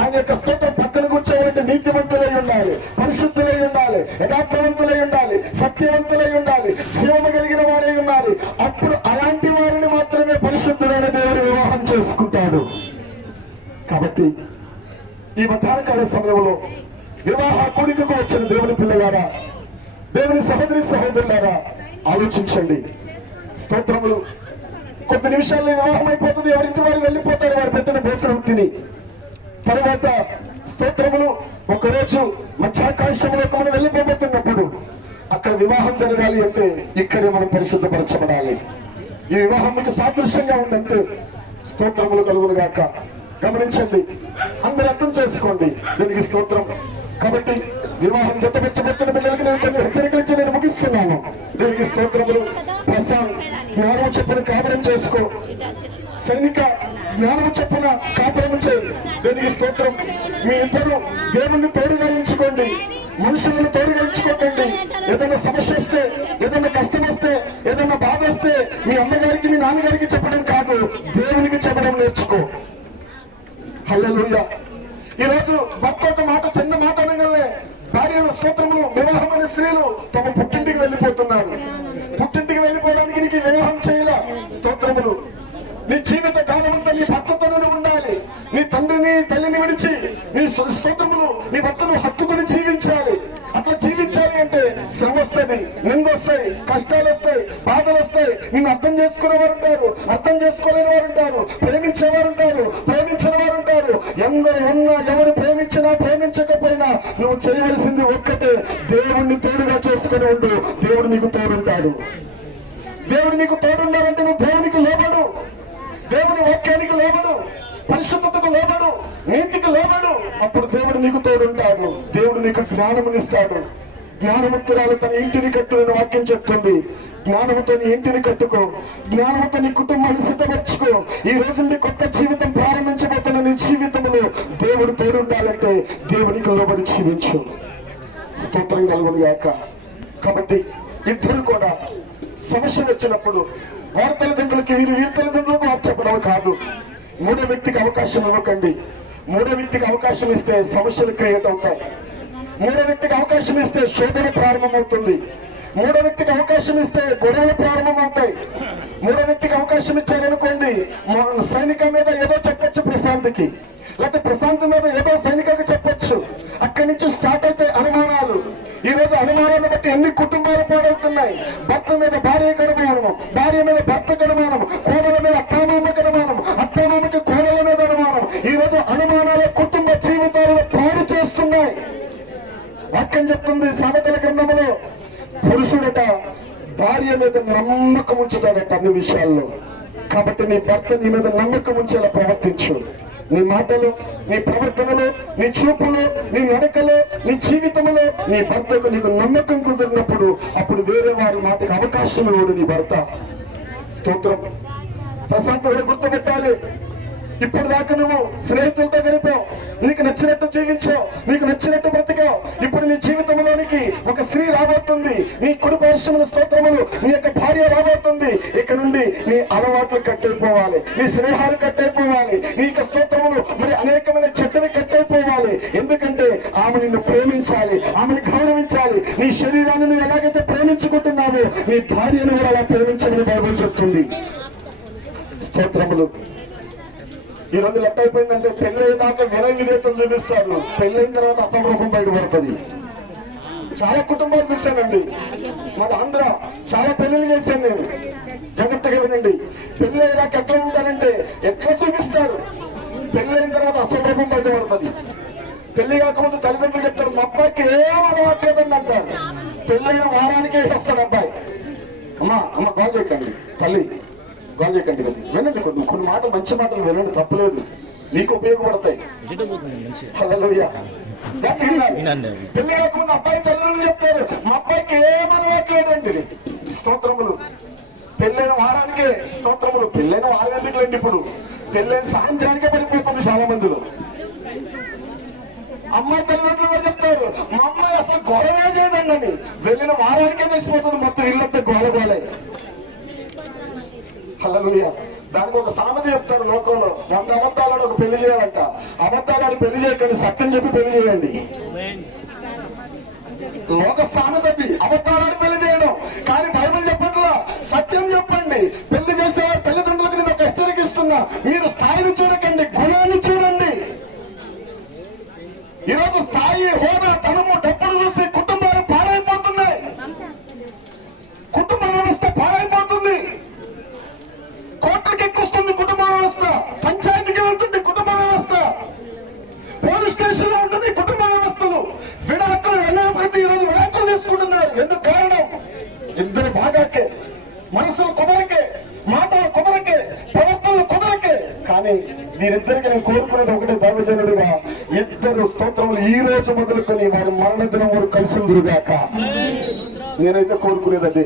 ఆయన యొక్క స్తోత్రం పక్కన కూర్చోవాలంటే నీతివంతులై ఉండాలి, పరిశుద్ధులై ఉండాలి, యథార్థవంతులై ఉండాలి, సత్యవంతులై ఉండాలి, జీవము కలిగిన వారై ఉండాలి. అప్పుడు అలాంటి వారిని మాత్రమే పరిశుద్ధుడైన దేవుడు వివాహం చేసుకుంటాడు. కాబట్టి ఈ మధ్యాహ్నకాల సమయంలో వివాహ కూడికకు వచ్చిన దేవుని పిల్లలారా, దేవుని సహోదరి సహోదరులారా, ఆలోచించండి. స్తోత్రములు. కొద్ది నిమిషాల్లో వివాహం అయిపోతుంది, ఎవరింటి వారు వెళ్ళిపోతారు వారు పెట్టిన భోజనం తిని. తర్వాత స్తోత్రములు ఒకరోజు మధ్యాకాశంలో మనం వెళ్ళిపోబోతున్నప్పుడు అక్కడ వివాహం జరగాలి అంటే ఇక్కడే మనం పరిశుద్ధపరచబడాలి. ఈ వివాహం మీకు సాదృశ్యంగా ఉందంటే స్తోత్రములు కలుగును గాక. గమనించండి, అందరూ అర్థం చేసుకోండి. దీనికి స్తోత్రం. కాబట్టి వివాహం జతపెచ్చబెట్టిన బిడ్డలకి నేను కొన్ని హెచ్చరికలు ఇచ్చి నేను ముగిస్తున్నాను. దీనికి స్తోత్రములు. ప్రశాంత్ జ్ఞానము చొప్పున కాపురం చేసుకో. సైనిక జ్ఞానము చొప్పున కాపురం చేయి. దీనికి స్తోత్రం. మీ ఇద్దరు దేవుణ్ణి తోడుగా ఎంచుకోండి, మనుషులను తోడుగా ఎంచుకోకండి. ఏదైనా సమస్య వస్తే, ఏదైనా కష్టం వస్తే, ఏదైనా బాధ వస్తే మీ అమ్మగారికి మీ నాన్నగారికి చెప్పడం కాదు, దేవునికి చెప్పడం నేర్చుకో. హల్లెలూయా. ఈ రోజు భర్త ఒక మాట, చిన్న మాట అనగానే భార్యలు స్తోత్రములు వివాహమైన స్త్రీలు తమ పుట్టింటికి వెళ్ళిపోతున్నారు. పుట్టింటికి వెళ్ళిపోవడానికి నీకు వివాహం చేయాల. స్తోత్రములు. నీ జీవిత కాలం అంతా నీ భర్తతోనే ఉండాలి. నీ తండ్రిని తల్లిని విడిచి నీ స్తోత్రములు నీ భర్తను హత్తుకుని జీవించాలి. అట్లా జీవించాలి అంటే శ్రమ వస్తుంది, నిందొస్తాయి, కష్టాలు వస్తాయి, బాధలు వస్తాయి. నిన్ను అర్థం చేసుకునే వారు ఉంటారు, అర్థం చేసుకోలేని వారు ఉంటారు, ప్రేమించేవారు ఉంటారు, ప్రేమించిన వారు ఉంటారు. ఎందరు ఉన్నా ఎవరు ప్రేమించినా ప్రేమించకపోయినా నువ్వు చేయవలసింది ఒక్కటే, దేవుణ్ణి తోడుగా చేసుకుని ఉండు. దేవుడు నీకు తోడుంటాడు. దేవుడు నీకు తోడుండాలంటే నువ్వు దేవునికి లోబడు, దేవుని వాక్యానికి లోబడు, పరిశుద్ధతకు లోబడు, నీతికి లోబడు. అప్పుడు దేవుడు నీకు తోడుంటాడు. దేవుడు నీకు జ్ఞానమునిస్తాడు. జ్ఞానవంతురాలు తన ఇంటిని కట్టుకుని వాక్యం చెప్తుంది. జ్ఞానముతో నీ ఇంటిని కట్టుకో, జ్ఞానముతో నీ కుటుంబాన్ని సిద్ధపరచుకో. ఈ రోజు నుండి కొత్త జీవితం ప్రారంభించబోతున్న నీ జీవితంలో దేవుడు తోడుండాలంటే దేవునికి లోబడి జీవించు. స్తోత్రం కలుగును గాక. కాబట్టి ఇద్దరు కూడా సమస్యలు వచ్చినప్పుడు వారి తల్లిదండ్రులకి వీరి తల్లిదండ్రులకు వారు చెప్పడం కాదు. మూడో వ్యక్తికి అవకాశం ఇవ్వకండి. మూడో వ్యక్తికి అవకాశం ఇస్తే సమస్యలు క్రియేట్ అవుతాయి. మూడో వ్యక్తికి అవకాశం ఇస్తే శోధన ప్రారంభమవుతుంది. మూడో వ్యక్తికి అవకాశం ఇస్తే గొడవలు ప్రారంభమవుతాయి. మూడో వ్యక్తికి అవకాశం ఇచ్చారనుకోండి, సైనిక మీద ఏదో చెప్పొచ్చు ప్రశాంత్కి, లేకపోతే ప్రశాంత్ మీద ఏదో సైనికకి చెప్పొచ్చు. అక్కడి నుంచి స్టార్ట్ అయితే అనుమానాలు. ఈ రోజు అనుమానాన్ని బట్టి ఎన్ని కుటుంబాలు పాడవుతున్నాయి. భర్త మీద భార్యకు అనుమానము, భార్య మీద భర్తకు అనుమానము, కోడల మీద అత్తామామకు అనుమానము, అత్తామామకి కోడల మీద అనుమానం. ఈ రోజు అనుమానాల కుటుంబ జీవితాలను పాడు చేస్తున్నాయి. వాక్యం చెప్తుంది సామెతల గ్రంథములో, పురుషుడట భార్య మీద నమ్మకం ఉంచుతాడట అన్ని విషయాల్లో. కాబట్టి నీ భర్త నీ మీద నమ్మకం ఉంచేలా ప్రవర్తించు. నీ మాటలు, నీ ప్రవర్తనలో, నీ చూపులో, నీ నడకలో, నీ జీవితంలో నీ భర్తకు నీకు నమ్మకం కుదిరినప్పుడు అప్పుడు వేరే వారి మాటకు అవకాశం ఇవ్వడు నీ భర్త. స్తోత్రం. ప్రశాంతుడు గుర్తుపెట్టాలి. ఇప్పుడు దాకా నువ్వు స్నేహితులతో గడిపావు, నీకు నచ్చినట్టు జీవించావు, నీకు నచ్చినట్టు బ్రతికావు. ఇప్పుడు నీ జీవితంలోనికి ఒక స్త్రీ రాబోతుంది, నీ కుడి పార్శ్వముల స్తోత్రములు నీ యొక్క భార్య రాబోతుంది. ఇక్కడ నుండి నీ అలవాట్లు కట్టయిపోవాలి, నీ స్నేహాలు కట్టయిపోవాలి, నీ యొక్క స్తోత్రములు మరి అనేకమైన చెట్లని కట్టయిపోవాలి. ఎందుకంటే ఆమె నిన్ను ప్రేమించాలి, ఆమెను గౌరవించాలి. నీ శరీరాన్ని నువ్వు ఎలాగైతే ప్రేమించుకుంటున్నావో నీ భార్యను కూడా అలా ప్రేమించమని బైబిల్ చెప్తుంది. స్తోత్రములు. ఈ రోజు లెక్క అయిపోయిందంటే పెళ్లి అయ్యేదాకా వినయ విధేతలు చూపిస్తారు, పెళ్ళైన తర్వాత అసలు రూపం బయటపడుతుంది. చాలా కుటుంబాలు చూశానండి, మన ఆంధ్ర చాలా పెళ్లిళ్ళు చేశాను నేను. జాగ్రత్తగా వినండి, పెళ్లి అయ్యేదాకా ఎట్లా ఉంటారంటే ఎట్లా చూపిస్తారు, పెళ్లి అయిన తర్వాత అసలు రూపం బయటపడుతుంది. పెళ్లి కాకముందు తల్లిదండ్రులు చెప్తారు, మా అబ్బాయికి ఏం అలవాట్లేదని అంటారు. పెళ్ళైన వారానికే వస్తాడు అబ్బాయి. అమ్మ కాల్ చేయకండి, తల్లి కాల్ చేయకండి కదా, వినండి కొన్ని మాటలు, మంచి మాటలు వినండి, తప్పలేదు, నీకు ఉపయోగపడతాయి. హల్లెలూయా. పెళ్లి కాకుండా అబ్బాయి తల్లిదండ్రులు చెప్తారు, మా అబ్బాయికి ఏం అలవాట్లేదండి. స్తోత్రములు. పెళ్ళైన వారానికే స్తోత్రములు. పెళ్ళైన వారం ఎందుకులేండి, ఇప్పుడు పెళ్ళైన సాయంత్రానికే పడిపోతుంది చాలా మందిలో. అమ్మాయి తల్లిదండ్రులు కూడా చెప్తారు, మా అమ్మాయి అసలు గొడవే చేయదండి అని. వెళ్ళిన వారానికే తెలిసిపోతుంది మొత్తం ఇల్లంతా గోలగోలే. హల్లెలూయా. దానికి ఒక సామెత చెప్తారు లోకంలో, 100 అబద్ధాలను ఒక పెళ్లి చేయాలంట. అబద్ధాలను పెళ్లి చేయకండి, సత్యం చెప్పి పెళ్లి చేయండి. లోక సామెత అబద్ధాలను పెళ్లి చేయడం, కానీ బైబిల్ చెప్పట్లా, సత్యం చెప్పండి. పెళ్లి చేసేవారు తల్లిదండ్రులకు నేను ఒక హెచ్చరిక ఇస్తున్నా, మీరు స్థాయిని చూడకండి, గుణాన్ని చూడండి. ఈరోజు స్థాయి, హోదా, ధనము, డబ్బులు చూసి కుటుంబాలు పాడైపోతున్నాయి. కుటుంబ వ్యవస్థ పాడైపోతుంది. కోర్టులకు ఎక్కుస్తుంది కుటుంబ వ్యవస్థ, పంచాయతీకి వెళ్తుంది కుటుంబ వ్యవస్థ, పోలీస్ స్టేషన్ లో ఉంటుంది కుటుంబ వ్యవస్థలు. విడాకులు వెళ్ళకపోతే ఈరోజు విడాకులు తీసుకుంటున్నారు. ఎందుకు కారణం? ఇద్దరు బాగాకే, మనసులు కుదరకే, మాటలు కుదరకే, ప్రవర్తనలు కుదరకే. కానీ వీరిద్దరికి నేను కోరుకునేది ఒకటే, దైవజనుడుగా ఇద్దరు స్తోత్రములు ఈ రోజు మొదలుకొని వారి మరణ దినం వరకు కలిసి ఉందిరుగాక. నేనైతే కోరుకునేది అదే,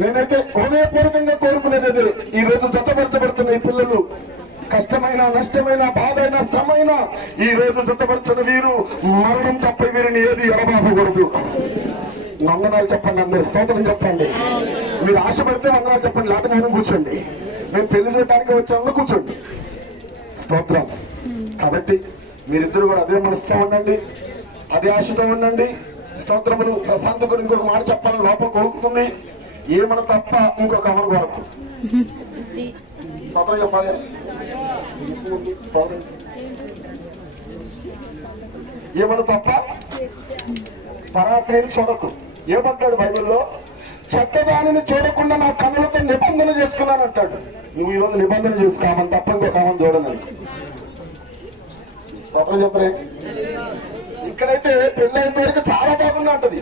నేనైతే హృదయపూర్వకంగా కోరుకునేది అదే. ఈ రోజు జతపరచబడుతున్న ఈ పిల్లలు కష్టమైన, నష్టమైన, బాధైన, శ్రమైన ఈ రోజు జతపరచిన వీరు మరణం తప్ప వీరిని ఏది ఎడబాపకూడదు. వందనాలు చెప్పండి, అందరు స్తోత్రం చెప్పండి. మీరు ఆశపడితే వందనాలు చెప్పండి, లేకపోతే నేను కూర్చోండి. మేము పెళ్లి చేయడానికి వచ్చామని కూర్చోండి. స్తోత్రం. కాబట్టి మీరిద్దరు కూడా అదే మనసుతో ఉండండి, అదే ఆశతో ఉండండి. స్తోత్రములు. ప్రశాంత్ కూడా ఇంకొక మాట చెప్పాలని లోపల కోరుకుతుంది, ఏమన్నా తప్ప ఇంకొక అమలు కొరకు స్తోత్రం చెప్పాలి. ఏమన్నా తప్ప పరాశ్రయిని చూడకు. ఏమంటాడు బైబిల్లో? చెడ్డదానిని చూడకుండా నా కన్నులతో నిబంధన చేసుకున్నాను అంటాడు. నువ్వు ఈ రోజు నిబంధన చేసుకోమని తప్ప ఇంకొక ఆమెను చూడలేదు. స్తోత్రం చెప్పలే. ఇక్కడైతే పెళ్ళైన వరకు చాలా బాగున్నా అంటది,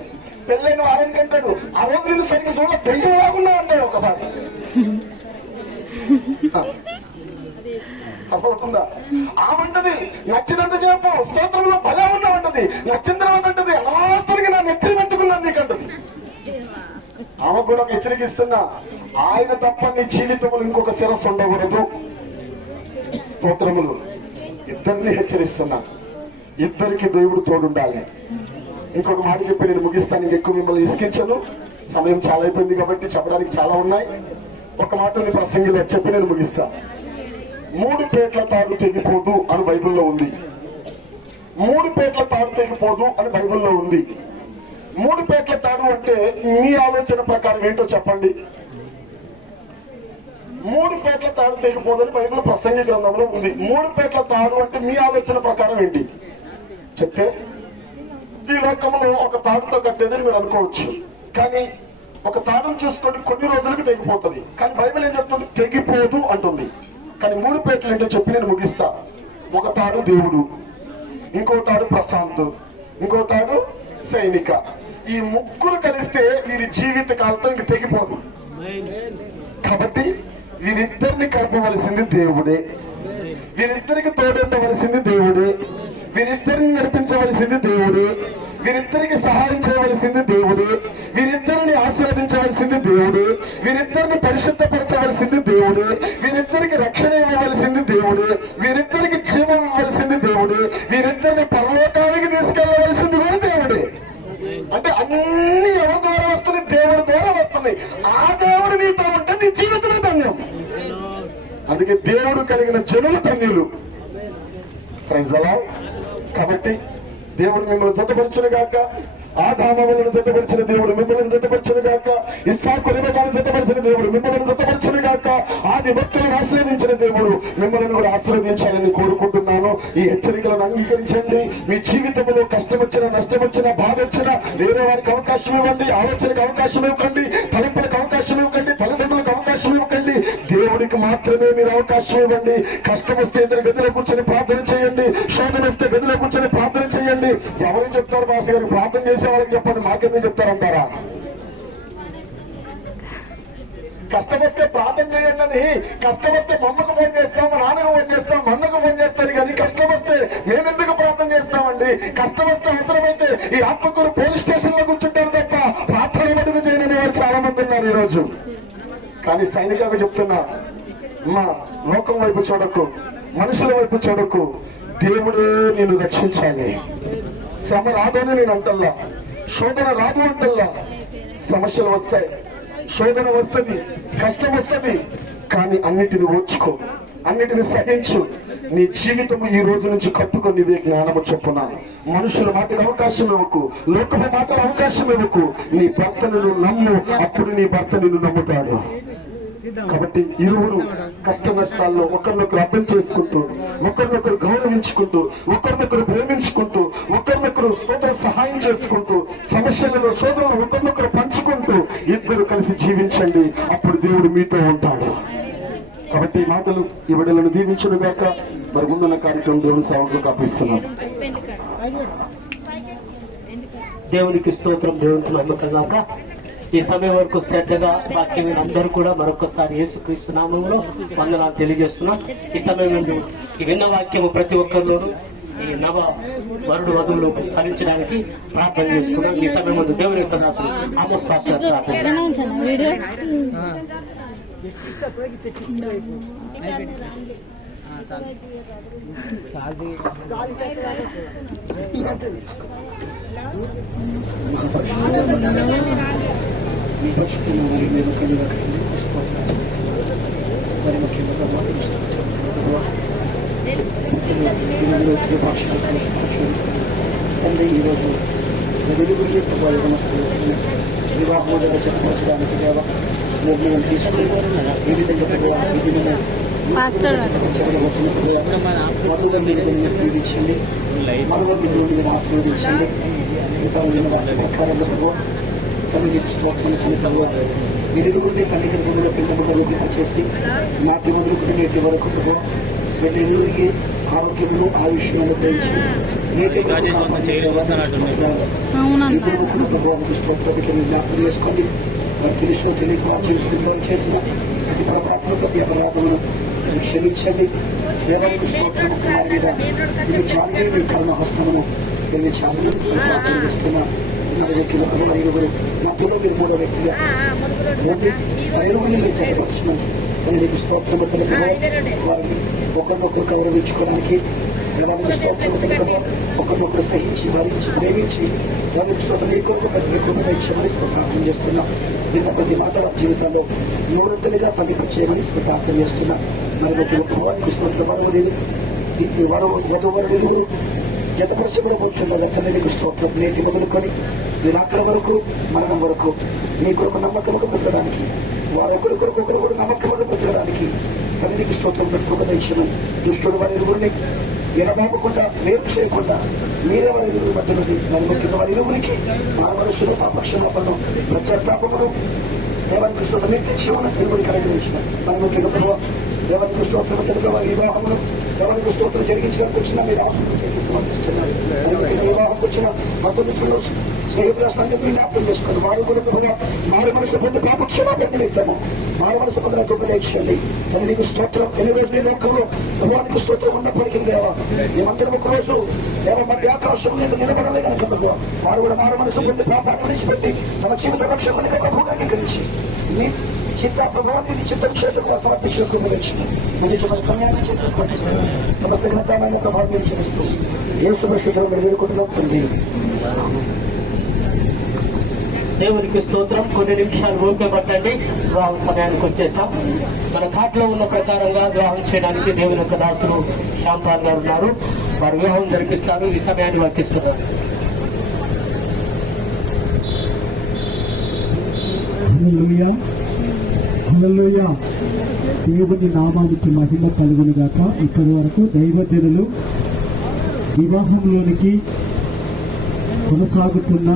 పెళ్ళైన వారానికి అంటాడు, ఆ రోజు నేను సరిగ్గా చూడ దెయ్యం బాగున్నా అంటాడు ఒకసారి. అర్థమవుతుందా? ఆమంటది నచ్చినంత చెప్పు, స్తోత్రంలో భలే ఉన్నామంటది, నచ్చిన తర్వాత అంటది అనవసరంగా నా నెత్తిని పెట్టుకున్నాను నీకంటది. ఆమె కూడా ఒక హెచ్చరికిస్తున్నా, ఆయన తప్ప నీ జీవితంలో ఇంకొక శిరస్సు ఉండకూడదు. స్తోత్రములు. ఇద్దరిని హెచ్చరిస్తున్నా, ఇద్దరికి దేవుడు తోడుండాలి. ఇంకొక మాట చెప్పి నేను ముగిస్తాను, ఎక్కువ మిమ్మల్ని ఇసుకించను, సమయం చాలా అయిపోయింది కాబట్టి చెప్పడానికి చాలా ఉన్నాయి. ఒక మాట ప్రసంగిలో చెప్పి నేను ముగిస్తా. 3 పేట్ల తాడు తెగిపోదు అని బైబిల్లో ఉంది. 3 పేట్ల తాడు తెగిపోదు అని బైబిల్లో ఉంది. 3 పేట్ల తాడు అంటే మీ ఆలోచన ప్రకారం ఏంటో చెప్పండి. 3 పేట్ల తాడు తెగిపోదు అని బైబిల్ ప్రసంగి గ్రంథంలో ఉంది. 3 పేట్ల తాడు అంటే మీ ఆలోచన ప్రకారం ఏంటి చెప్తే? ఈ లోకంలో ఒక తాడుతో కట్టేదని మీరు అనుకోవచ్చు, కానీ ఒక తాడును చూసుకోండి, కొన్ని రోజులకి తెగిపోతుంది. కానీ బైబిల్ ఏం చెప్తుంది? తెగిపోదు అంటుంది. కానీ 3 పేట్లు ఏంటో చెప్పి నేను ముగిస్తా. ఒక తాడు దేవుడు, ఇంకో తాడు ప్రశాంత్, ఇంకో తాడు సైనిక. ఈ ముగ్గురు కలిస్తే వీరి జీవిత కాలంతో ఇంక తెగిపోదు. కాబట్టి వీరిద్దరిని కలపవలసింది దేవుడే, వీరిద్దరికి తోడుండవలసింది దేవుడే, వీరిద్దరిని నడిపించవలసింది దేవుడే, వీరిద్దరికి సహాయం చేయవలసింది దేవుడే, వీరిద్దరిని ఆశీర్వదించవలసింది దేవుడే, వీరిద్దరిని పరిశుద్ధపరచవలసింది దేవుడే, వీరిద్దరికి రక్షణ ఇవ్వవలసింది దేవుడే, వీరిద్దరికి జీవం ఇవ్వవలసింది దేవుడే, వీరిద్దరిని పరలోకానికి తీసుకెళ్లవలసింది కూడా దేవుడే. అంటే అన్ని ఎవరి ద్వారా వస్తున్నాయి? దేవుడి ద్వారా వస్తున్నాయి. ఆ దేవుడు నీతో ఉంటే నీ జీవితమే ధన్యం. అందుకే దేవుడు కలిగిన జనులు ధన్యులు. Praise the lord. కాబట్టి దేవుడు మిమ్మల్ని జతపరచును గాక. ఆదామవలను జతపరిచిన దేవుడు మిమ్మల్ని జతపరచును గాక. ఇస్సాకు రెబెకాను జతపరిచిన దేవుడు మిమ్మల్ని జతపరచును గాక. ఆది భక్తులను ఆశీర్వదించిన దేవుడు మిమ్మల్ని కూడా ఆశీర్వదించాలని కోరుకుంటున్నాను. ఈ హెచ్చరికలను అంగీకరించండి. మీ జీవితంలో కష్టం వచ్చినా, నష్టం వచ్చినా, బాధ వచ్చినా వేరే వారికి అవకాశం ఇవ్వండి. ఆలోచనకు అవకాశం ఇవ్వకండి, తలంపులకు అవకాశం ఇవ్వకండి, తల్లిదండ్రులకు అవకాశం ఇవ్వకండి. దేవుడికి మాత్రమే మీరు అవకాశం ఇవ్వండి. కష్టం వస్తే ఇద్దరు గదిలో కూర్చొని ప్రార్థన చేయండి. శోధన వస్తే గదిలో కూర్చొని ప్రార్థన చేయండి. ఎవరు చెప్తారు భాష గారు? ప్రార్థన చేసే వాళ్ళకి చెప్పండి, మాకెందుకు చెప్తారంటారా? కష్టం వస్తే ప్రార్థన చేయండి అని. కష్టం వస్తే మమ్మకు ఫోన్ చేస్తాం, నాన్నకు ఫోన్ చేస్తాం, మన్నకు ఫోన్ చేస్తారు. కానీ కష్టం వస్తే మేమెందుకు ప్రార్థన చేస్తామండి? కష్టం వస్తే అవసరమైతే ఈ ఆత్మకూరు పోలీస్ స్టేషన్ లో కూర్చుంటారు తప్ప ప్రార్థన మటుకు చేయని వారు చాలా మంది ఉన్నారు ఈ రోజు. కానీ సైనికులకు చెప్తున్నా, మా లోకం వైపు చూడకు, మనుషుల వైపు చూడకు. దేవుడే నేను రక్షించాలి. శ్రమ రాదని నేను అంటల్లా, శోధన రాదు అంటల్లా. సమస్యలు వస్తాయి, శోధన వస్తుంది, కష్టం వస్తుంది. కానీ అన్నిటిని ఓర్చుకో, అన్నిటిని సహించు. నీ జీవితము ఈ రోజు నుంచి కట్టుకొని నీవే జ్ఞానము చొప్పున. మనుషుల మాటకు అవకాశం ఇవ్వకు, లోకపు మాటలు అవకాశం ఇవ్వకు. నీ భర్తను నమ్ము, అప్పుడు నీ భర్త నిన్ను నమ్ముతాడు. కాబట్టి ఇరువురు కష్ట నష్టాల్లో ఒకరినొకరు అర్థం చేసుకుంటూ, ఒకరినొకరు గౌరవించుకుంటూ, ఒకరినొకరు ప్రేమించుకుంటూ, ఒకరినొకరు సహాయం చేసుకుంటూ, సమస్యలలో శోధనలు ఒకరినొకరు పంచుకుంటూ ఇద్దరు కలిసి జీవించండి. అప్పుడు దేవుడు మీతో ఉంటాడు. కాబట్టి ఈ మాటలు ఈ బిడ్డలను దీవించును గాక. మరి ముందున్న కార్యక్రమం దేవుని సేవకులకు అర్పిస్తున్నాను. దేవునికి స్తోత్రం, దేవునికి నమ్మకంగా ఈ సమయం వరకు శ్రద్ధగా వాక్యం అందరూ కూడా మరొకసారి యేసుక్రీస్తు నామములో వందనాలు తెలియజేస్తున్నాం. ఈ సమయం నుండి ఈ విన్న వాక్యము ప్రతి ఒక్కరిలోనూ ఈ నవ వరుడు వధువులు ఫలించడానికి ప్రార్థన చేసుకున్నాం. ఈ సమయం ముందు దేవుని యొక్క దాసులు ఆమోస్ పాస్టర్ తండ్రి ఈరోజు వెలుగురికి వివాహం చెప్పవచ్చడానికి నిర్ణయం తీసుకుని ఈ విధంగా మధుగా మీరు దీవించండి, మరొక మీరు ఆశీర్వదించండి. ఇరుగురిని కన్నికల గుడిలో పిండముగా చేసి నాటి వదులుకుని నేటి వరకు వీళ్ళెరువురికి ఆరోగ్యమును ఆయుష్యాన్ని పెంచి జ్ఞాపకం చేసుకోండి. వారు తెలుసు తెలియక చేసిన ప్రతి పొరపాటును, ప్రతి అపరాధమును క్షమించండి. దేవానికి స్తోత్రము కుమార్ మీద ఇది చాలు మీ కర్మ హస్తమును దీన్ని చాలు చేస్తున్నా. ఇరుగురు నాతో మీరు మూడో వ్యక్తిగా ఇరుగురిని మీరు చెప్పవచ్చును. నీకు స్తోత్రము తెలుపు వారిని ఒకరినొకరు గౌరవించుకోవడానికి దేవానికి స్తోత్రము తెలుపు ఒకరినొకరు సహించి భరించి ప్రేమించి దాని స్తోత్రం నీ కొరకు ప్రతి క్షమని ప్రార్థన చేస్తున్నాం. నిన్న ప్రతి మాట జీవితంలో మూడొంతులుగా ఫలించేయమని ప్రార్థన చేస్తున్నాం. మరి ఒక స్తోత్రం వధువరుడు జతపరచబడవచ్చుండగా తండ్రి నీకు స్తోత్రం. నేటి మొదలుకొని మీరు అక్కడ వరకు మరణం వరకు నీ కొరకు నమ్మకముగా పెట్టడానికి, వారొకరి కొరకు ఒకరు నమ్మకముగా పెట్టడానికి తండ్రి నీకు స్తోత్రం పెట్టుకోక తెచ్చిన దుష్టుడు వారి ఇరుగురిని ఎడబాపకుండా వేరు చేయకుండా మీరే వారి ఇరువురు మధ్యలోది మరి ముఖ్యంగా వారి ఇరువురికి మా మనసులో పాపక్షమాపణను ప్రత్యాపమును దేవానికి స్తోత్రం నిత్య జీవన ఇరువురికి అనుగ్రహించిన మరి ముఖ్యంగా దేవానికి స్తోత్రం తెలుగు వారి వివాహమును దేవానికి స్తోత్రం జరిగించడానికి వచ్చిన మీరు ఆశలు చేసి సమర్పిస్తున్నారు. వివాహంకి వచ్చిన మధ్యలో స్నేహితులందరూ జ్ఞాపకం చేసుకోండి. వారు కూడా మారు మనసు పొంది పాపక్షమాపణ నిమిత్తము మారు మనసు పొందిన గొప్పదేశండి. తను నీకు స్తోత్రం. ఎన్ని రోజులు నేను ఒక్కరు భగవానికి స్తోత్రం ఉన్నప్పటికీ దేవా మేమందరం ఒక రోజు దేవ మధ్య ఆకాశం మీద నిలబడలే కనుక వారు కూడా మారు మనసు పొంది పాపాన్ని విడిచిపెట్టి తన జీవిత రక్షకునిగా ప్రభువుగా అంగీకరించి మీ చిత్త ప్రభావాన్ని చిత్తం క్షేత్రంగా సమర్పించడానికి ఉపయోగించింది. మీరు మన సమయాన్ని చేసిన సమస్త గ్రంథమైన ప్రభావం మీరు చేస్తూ యేసు పరిశుద్ధులు మీరు వేడుకుంటున్నాం తండ్రి. దేవునికి స్తోత్రం. కొన్ని నిమిషాలు ఓపిక పట్టండి. వివాహం సమయానికి వచ్చేసాం. మన ఘాట్లో ఉన్న ప్రకారంగా వివాహం చేయడానికి దేవుని యొక్క దాసులు శ్యాంపాల్ గారు ఉన్నారు. వారి వివాహం జరిపిస్తారు. ఈ సమయాన్ని వర్తిస్తున్నారు. హల్లెలూయా, హల్లెలూయా. దేవుని నామానికి మహిమ కలుగును గాక. ఇప్పటి వరకు దైవజనులు వివాహంలోనికి కొనసాగుతున్న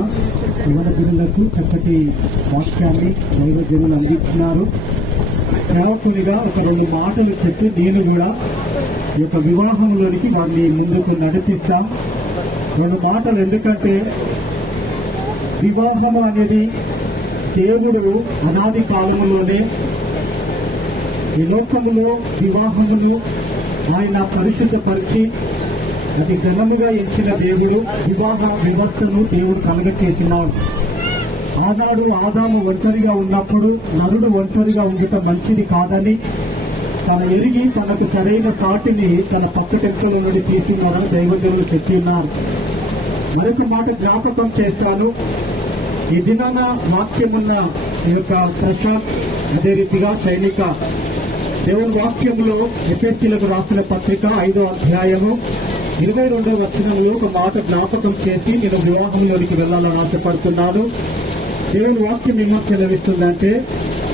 యువజనులకు చక్కటి వాక్యాన్ని దైవజనులు అందించినారు. సేవకునిగా ఒక 2 మాటలు చెప్పి నేను కూడా ఈ యొక్క వివాహంలోనికి వారిని ముందుకు నడిపిస్తాం. 2 మాటలు. ఎందుకంటే వివాహం అనేది దేవుడు అనాది కాలంలోనే ఈ లోకములో వివాహమును ఆయన పరిశుద్ధపరిచి అది ఘనముగా ఇచ్చిన దేవుడు వివాహ వ్యవస్థను దేవుడు కలగచేసినాడు. ఆనాడు ఆదాము ఒంటరిగా ఉన్నప్పుడు నరుడు ఒంటరిగా ఉండటం మంచిది కాదని తన ఎరిగి తనకు సరైన సాటిని తన పక్కటెంకల నుండి తీసుకున్నారని దైవజనులు చెప్పి ఉన్నారు. మరొక మాట జ్ఞాపకం చేస్తాను. ఈ దినాన వాక్యమున్న ఈ యొక్క ప్రశాంత్, అదే రీతిగా సైనిక దేవుని వాక్యంలో ఎఫెసీలకు రాసిన పత్రిక 5వ అధ్యాయము 22వ వచనంలో ఒక మాట జ్ఞాపకం చేసి నేను వివాహంలోనికి వెళ్లాలని ఆశపడుతున్నాను. దేవుని వాక్యం ఏమో సెలవిస్తుందంటే,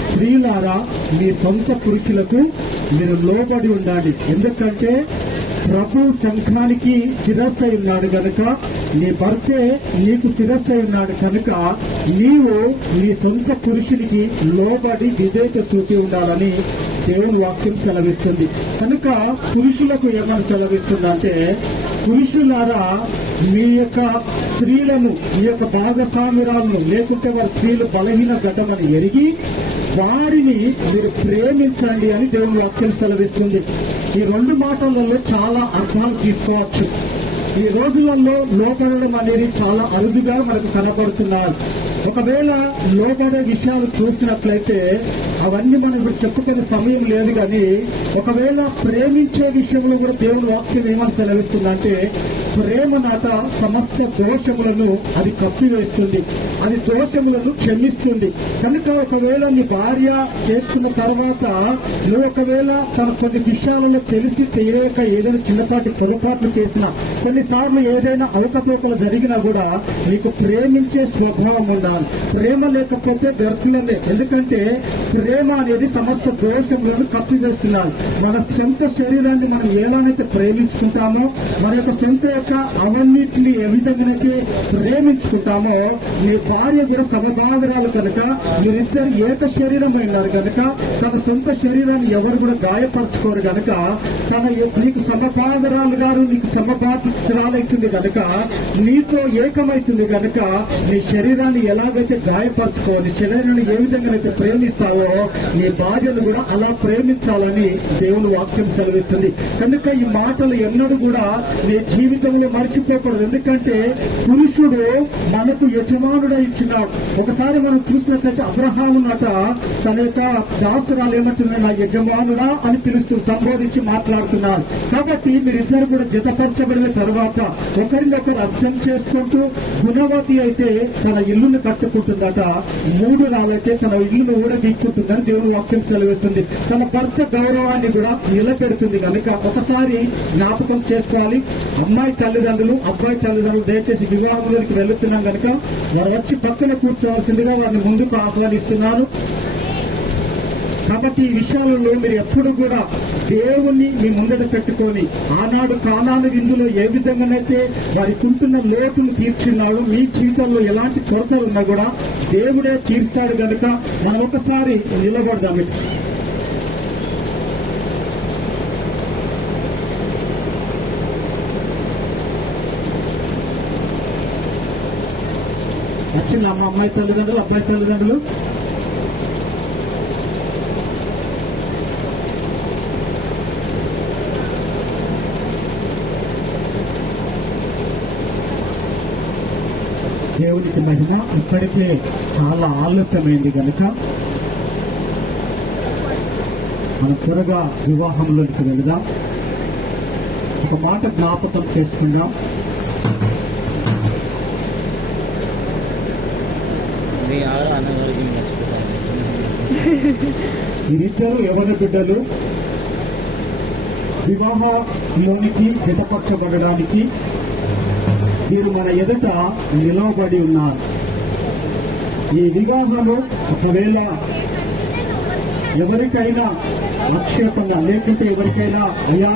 స్త్రీలారా మీ సొంత పురుషులకు మీరు లోబడి ఉండాలి. ఎందుకంటే ప్రభు సంఘానికి శిరస్సు ఉన్నాడు కనుక, నీ భర్తే నీకు శిరస్సు ఉన్నాడు కనుక నీవు నీ సొంత పురుషునికి లోబడి విధేయత చూపి ఉండాలని దేవుని వాక్యం సెలవిస్తుంది. కనుక పురుషులకు ఏమని సెలవిస్తుందంటే, పురుషులారా మీ యొక్క స్త్రీలను, మీ యొక్క భాగస్వామ్యురాలను, లేకుంటే వారి స్త్రీలు బలహీన ఘటమని ఎరిగి వారిని మీరు ప్రేమించండి అని దేవుని వాక్యం సెలవిస్తుంది. ఈ 2 మాటలలో చాలా అర్థాలు తీసుకోవచ్చు. ఈ రోజులలో లోబడడం అనేది చాలా అరుదుగా మనకు కనబడుతున్నారు. ఒకవేళ లోబడే విషయాలు చూసినట్లయితే అవన్నీ మనం ఇప్పుడు చెప్పుకునే సమయం లేదు. కానీ ఒకవేళ ప్రేమించే విషయంలో కూడా దేవుని వాక్యం ఏమని సెలవిస్తుందంటే, ప్రేమ నాట సమస్త దోషములను అది కప్పివేస్తుంది, అది దోషములను క్షమిస్తుంది. కనుక ఒకవేళ నీ భార్య చేసుకున్న తర్వాత నువ్వు ఒకవేళ తన కొన్ని విషయాలలో తెలిసి తెలియక ఏదైనా చిన్నపాటి పొరపాట్లు చేసినా, కొన్నిసార్లు ఏదైనా అవకతవకలు జరిగినా కూడా నీకు ప్రేమించే స్వభావం ఉండాలి. ప్రేమ లేకపోతే వ్యర్థులనే. ఎందుకంటే ప్రేమ అనేది సమస్త దోషములను కప్పివేస్తున్నారు. మన సొంత శరీరాన్ని మనం ఎలానైతే ప్రేమించుకుంటామో, మన యొక్క సొంత యొక్క అవన్నిటిని ఏ విధంగానైతే ప్రేమించుకుంటామో, మీ భార్య కూడా సమభావరాలు కనుక మీరిద్దరు ఏక శరీరం అయినారు కనుక తన సొంత శరీరాన్ని ఎవరు కూడా గాయపరచుకోరు కనుక తన నీకు సమభావరాలు గారు నీకు సమభావరాలవుతుంది కనుక నీతో ఏకమైతుంది కనుక నీ శరీరాన్ని ఎలాగైతే గాయపరచుకోవాలి, శరీరాన్ని ఏ విధంగా అయితే ప్రేమిస్తావో నీ భార్యను కూడా అలా ప్రేమించాలని దేవుని వాక్యం సెలవిస్తుంది. కనుక ఈ మాటలు ఎన్నడూ కూడా నీ జీవితంలో మర్చిపోకూడదు. ఎందుకంటే పురుషుడు మనకు యజమానుడా ఇచ్చినాడు. ఒకసారి మనం చూసినట్లయితే అబ్రహాము నాట తన యొక్క దాసురాలు ఏమంటున్నా, నా యజమానుడా అని పిలుస్తూ సంబోధించి మాట్లాడుతున్నారు. కాబట్టి మీరిద్దరు కూడా జతపరచబడిన తర్వాత ఒకరినొకరు అర్థం చేసుకుంటూ గుణవతి అయితే తన ఇల్లును కట్టుకుంటుందట, 3 రాళ్ళైతే తన ఇల్లును ఊడగీక్కుంటుందని దేవుని వాక్యం సెలవిస్తుంది. తన భర్త గౌరవాన్ని కూడా నిలబెడుతుంది. కనుక ఒకసారి జ్ఞాపకం చేసుకోవాలి. అమ్మాయి తల్లిదండ్రులు, అబ్బాయి తల్లిదండ్రులు దయచేసి వివాహంలోకి వెళుతున్నాం కనుక వారు వచ్చి పక్కన కూర్చోవలసిందిగా వారిని ముందుకు ఆహ్వానిస్తున్నాను. కాబట్టి ఈ విషయాలలో మీరు ఎప్పుడు కూడా దేవుణ్ణి మీ ముందట పెట్టుకొని, ఆనాడు కానాను విందులో ఏ విధంగానైతే వారికి ఉంటున్న లోటును తీర్చున్నాడు, మీ జీవితంలో ఎలాంటి కొరతలు ఉన్నా కూడా దేవుడే తీర్స్తాడు. కనుక మనం ఒకసారి నిలబడదాం. వచ్చింది అమ్మాయి తల్లిదండ్రులు, అబ్బాయి తల్లిదండ్రులు. దేవునికి మహిమ. ఇప్పటికే చాలా ఆలస్యమైంది కనుక మనం త్వరగా వివాహంలోకి వెళదాం. ఒక మాట జ్ఞాపకం చేసుకుందాం. వీరిద్దరూ యవన బిడ్డలు. వివాహంలోనికి జతపరచబడడానికి వీరు మన ఎదుట నిలవబడి ఉన్నారు. ఈ వివాహము ఒకవేళ ఎవరికైనా ఆక్షేపణ లేకుంటే ఎవరికైనా అయ్యా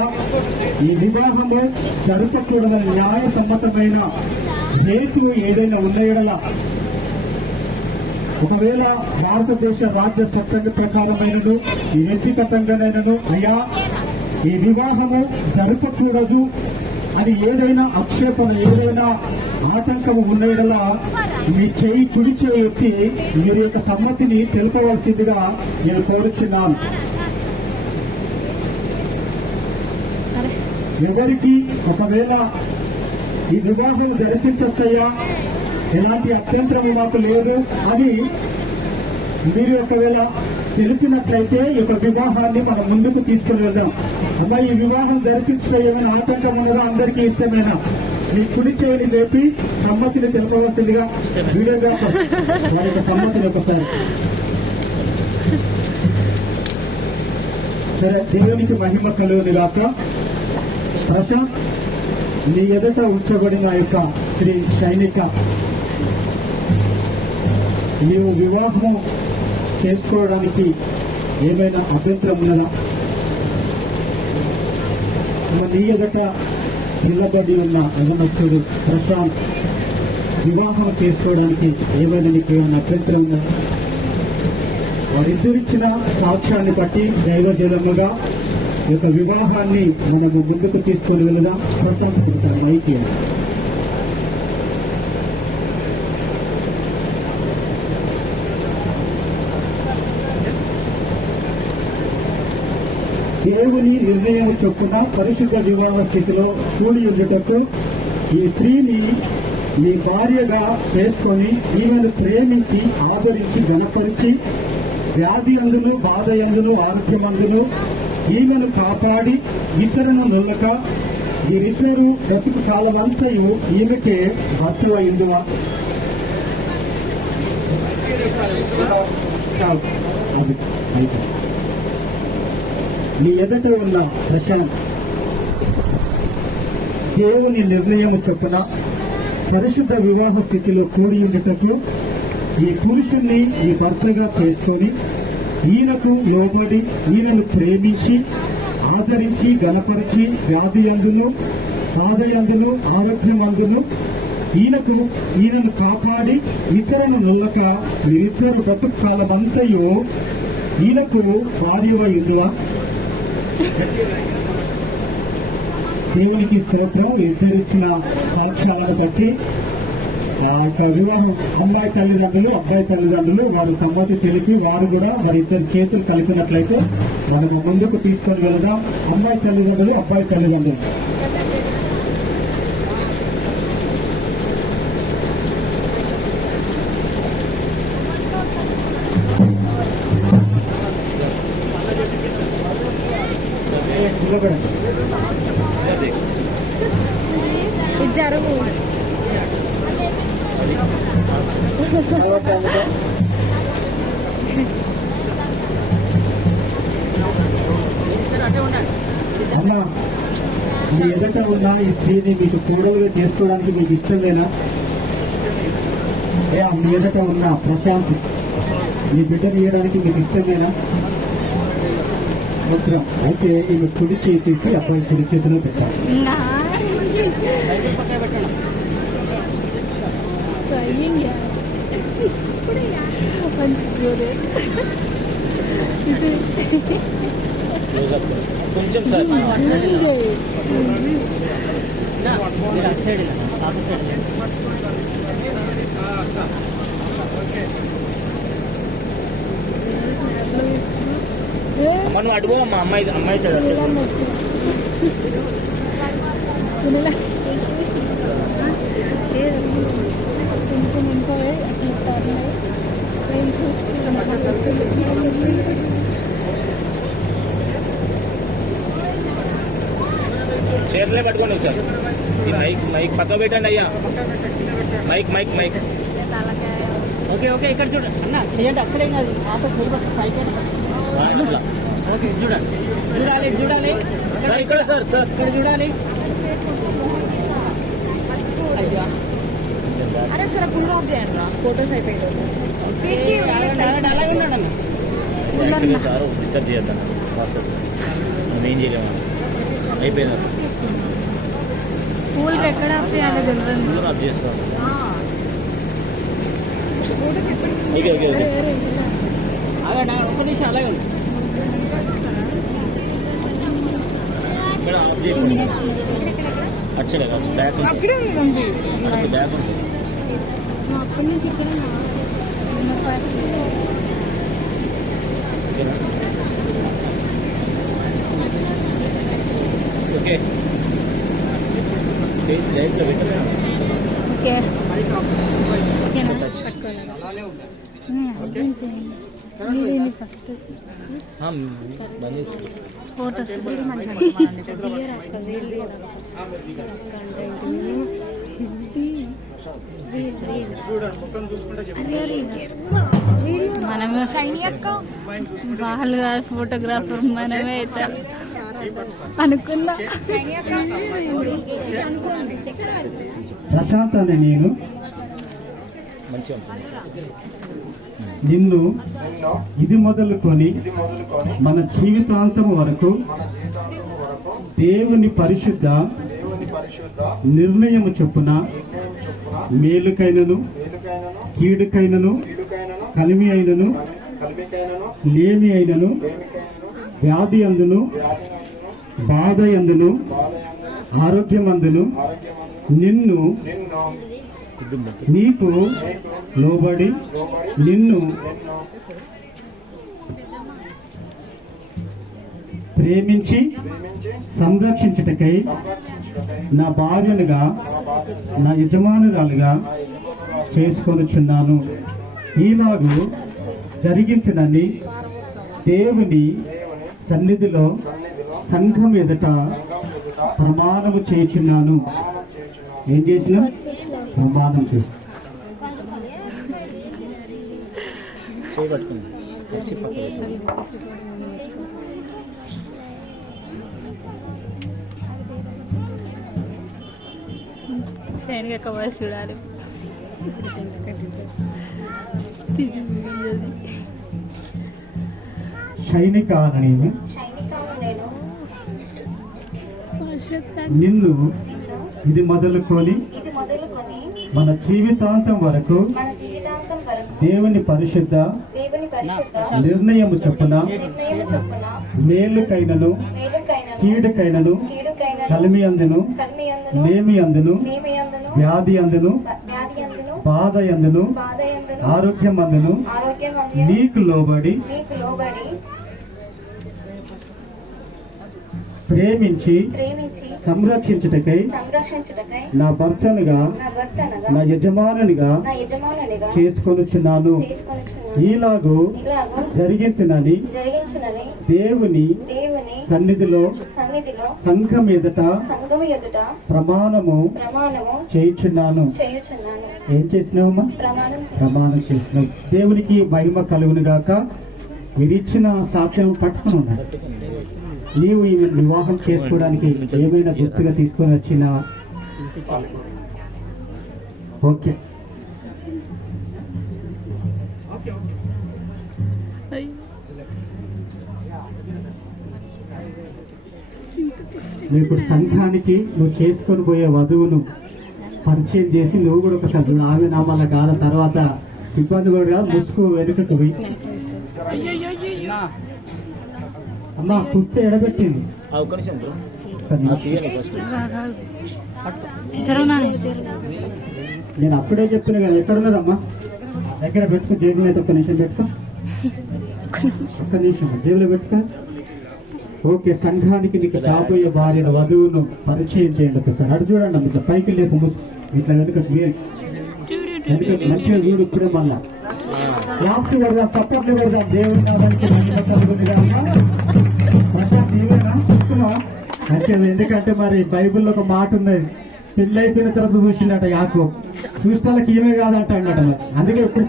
ఈ వివాహము జరపకూడదని న్యాయసమ్మతమైన హేతువు ఏదైనా ఉన్నాయడలా, ఒకవేళ భారతదేశ రాజ్య చట్టం ప్రకారమైనను ఈ వ్యక్తిగతంగానైనను అయ్యా ఈ వివాహము జరపకూడదు అని ఏదైనా ఆక్షేపణ ఏదైనా ఆటంకము ఉన్నయడలా మీ చేయి కుడి చేయి ఎత్తి మీరు యొక్క సమ్మతిని తెలుపవలసిందిగా నేను కోరుచున్నాను. ఎవరికి ఒకవేళ ఈ వివాహం జరిపించచ్చయ్యా ఎలాంటి అభ్యంతరం మాకు లేదు అని మీరు ఒకవేళ తెలిపినట్లయితే ఈ యొక్క వివాహాన్ని మనం ముందుకు తీసుకుని వెళ్దాం. అమ్మ ఈ వివాహం జరిపించడం ఏమైనా ఆటంకం ఉన్నదా? అందరికీ ఇష్టమేనా? మీ కుడి చేయని లేపి సమ్మతిని తెలుపవలసిందిగా వీడియోగా వారి యొక్క సమ్మతిని ఒకసారి. సరే, దేవునికి మహిమ కలుగుని గాక. ప్రశాంత్, నీ ఎదుట ఉంచబడిన యొక్క శ్రీ సైనిక నీవు వివాహం చేసుకోవడానికి ఏమైనా అభ్యంతరం ఉన్నదా? నీ ఎదుట నిలబడి ఉన్న యవనస్తుడు ప్రశాంత్ వివాహం చేసుకోవడానికి ఏమైనా నీకు ఏమైనా అభ్యంతరం ఉందా? వారిద్దరిచ్చిన సాక్ష్యాన్ని బట్టి దైవజనముగా ఈ యొక్క వివాహాన్ని మనము ముందుకు తీసుకొని వెళదాం. ప్రశాంత్ పుడతారు ఐక్యం. దేవుని నిర్ణయం చొప్పున పరిశుద్ధ వివాహ స్థితిలో కూడి ఉండుటకు ఈ స్త్రీని మీ భార్యగా చేసుకొని ఈమెను ప్రేమించి ఆదరించి గణపరిచి వ్యాధి అందును బాధ అందును ఆరోగ్యమందును ఈమెను కాపాడి ఇతరులను నొల్లక వీరిద్దరూ బ్రతుకు కాలమంతయు ఈమెకే భర్త అయిందువా? అది అయితే మీ ఎదుట ఉన్న ప్రశాంత్ దేవుని నిర్ణయం చొప్పున పరిశుద్ధ వివాహ స్థితిలో కూడి ఉండుటకు ఈ పురుషుణ్ణి ఈ భర్తగా చేసుకొని ఈయనకు లోబడి ఈయనను ప్రేమించి ఆదరించి గణపరిచి వ్యాధి అందును బాధయందును ఆరోగ్యమందును ఈయనను కాపాడి ఇతరులను నొల్లక వీరిద్దరు బతుకు కాలమంతయు ఈయనకు భార్యవై ఉండువా? దేవునికి స్తోత్రం. ఇద్దరిచ్చిన సాక్ష్యాలను బట్టి వివాహం అమ్మాయి తల్లిదండ్రులు అబ్బాయి తల్లిదండ్రులు వారు సమ్మతి తెలిపి వారు కూడా వారిద్దరు చేతులు కలిపినట్లయితే మనము ముందుకు తీసుకొని వెళదాం. అమ్మాయి తల్లిదండ్రులు అబ్బాయి తల్లిదండ్రులు జరుగు అమ్మా, మీ ఎదుట ఉన్న ఈ స్త్రీని మీకు కోడలుగా చేసుకోవడానికి మీకు ఇష్టం లేదా? మీ ఎదుట ఉన్న ప్రశాంత్ మీ బిడ్డను ఇవ్వడానికి మీకు ఇష్టమేనా? ఉత్తరం అయితే ఈమె కుడి చేయి తీసి అబ్బాయి కుడి చేతిలో పెట్టాలి. కొంచెం సార్ మనం అడుగు మా అమ్మాయి సార్ చీరలే పట్టుకోండి సార్. ఈ మైక్ పక్క పెట్టండి అయ్యా. మైక్ ఓకే ఇక్కడ చూడండి అన్న చేయండి. అక్కడే కాదు ఆటో చేయబట్టి పైకి ఓకే చూడండి చూడాలి చూడాలి సార్ ఇక్కడ సార్ సార్ ఇక్కడ చూడాలి అయ్యా అరే ఒకసారి ఫుల్ అవుట్ చేయండి రా ఫోటోస్ అయిపోయింది పీస్కి అలాగే ఉన్నాడన్న యాక్చువల్లీ సార్ డిస్టర్బ్ చేయొద్దాను ప్రాసెస్ మనం ఏం చేయలేము అయిపోయింది పూల్ ఎక్కడ చేయాలో తెలియదు ముందు ఆఫ్ చేస్తాం ఓకే ఓకే ఓకే అలాగే ఒక్క నిమిషం అలాగే ఉంది ఇక్కడ ఆఫ్ చేయకుండా అచ్చడే కావచ్చు బ్యాక్ అక్కడే ఉంది బ్యాక్ ఉంటుంది అక్కడి నుంచి ఇక్కడ ఓకే ఫేస్ డైరెక్ట్గా పెట్టారు ఓకే ఓకేనా పట్టుకోలేదు ఫస్ట్ బంద్ చేసి ఫోటోస్ మనమే షైనీ అక్క వాళ్ళు కాదు ఫోటోగ్రాఫర్ మనమే అవుతారు అనుకున్నా ప్రశాంత్ అనే నేను మంచిగా ఉంటుంది నిన్ను ఇది మొదలుకొని మన జీవితాంతం వరకు దేవుని పరిశుద్ధ నిర్ణయము చొప్పున మేలుకైనను కీడుకైనను కలిమి అయినను లేమి అయినను వ్యాధి అందును బాధ అందును ఆరోగ్యమందును నిన్ను నీకు లోబడి నిన్ను ప్రేమించి సంరక్షించుటకై నా భార్యనుగా నా యజమానురాలుగా చేసుకొనుచున్నాను. ఈలాగు జరిగించునని దేవుని సన్నిధిలో సంఘం ఎదుట ప్రమాణము చేయుచున్నాను. ఏం చేసినా ప్రమాణం చేసి చేయబట్టుకుంది వచ్చి పక్కన షైన్ అక్క వాయిస్ చూడాలి. సైనిక నేను నిన్ను ఇది మొదలుకొని మన జీవితాంతం వరకు దేవుని పరిశుద్ధ నిర్ణయము చొప్పున మేలుకైనను కీడుకైనను కలిమి అందును లేమి అందును వ్యాధి అందును బాధ అందును ఆరోగ్యం అందును నీకు లోబడి ప్రేమించి సంరక్షించుటకై నా భర్తనుగా నా యజమానునిగా చేసుకొనుచున్నాను. ఈలాగు జరిగించునని దేవుని సన్నిధిలో సంఘం ఎదుట ప్రమాణము చేయుచున్నాను. ఏం చేసినావమ్మా? ప్రమాణం చేసినావు. దేవునికి మహిమ కలుగును గాక. మీరు ఇచ్చిన సాక్ష్యం పట్టుకుని ఉన్నారు. నీవు ఈ వివాహం చేసుకోవడానికి ఏమైనా గుర్తుగా తీసుకొని వచ్చిన ఓకే ఇప్పుడు సంఘానికి నువ్వు చేసుకొని పోయే వధువును పరిచయం చేసి నువ్వు కూడా ఒకసారి చూడు. ఆమె నామాల కాల తర్వాత ఇబ్బంది కూడా ముసుగు వెనుకకు పోయి అమ్మా కుస్తే ఎడబెట్టింది. ఒక్క నిమిషం బ్రో తీయండి ఫస్ట్ నేను అప్పుడే చెప్పిన కదా. ఎక్కడున్నారమ్మా? దగ్గర పెట్టుకో. జేబులో అయితే ఒక్క నిమిషం పెట్టుకో. ఒక్క నిమిషం జేబులో పెట్టుకో. ఓకే, సంఘానికి నీకు కాబోయే భార్యను వధువును పరిచయం చేయండి ఒకసారి. అటు చూడండి ఇట్లా పైకి లేపు ఇట్లా వెనుక మంచిగా చూడు. ఇప్పుడే మళ్ళా లాప్స్ పెడదాం, చప్పట్లు పెడదాం. దేవుడి మంచిది. ఎందుకంటే మరి బైబిల్లో ఒక మాట ఉన్నది, పెళ్ళి అయిపోయిన తర్వాత చూసిండట యాకో. చూస్తాలకి ఏమే కాదంట అన్నట. మరి అందుకే ఇప్పుడు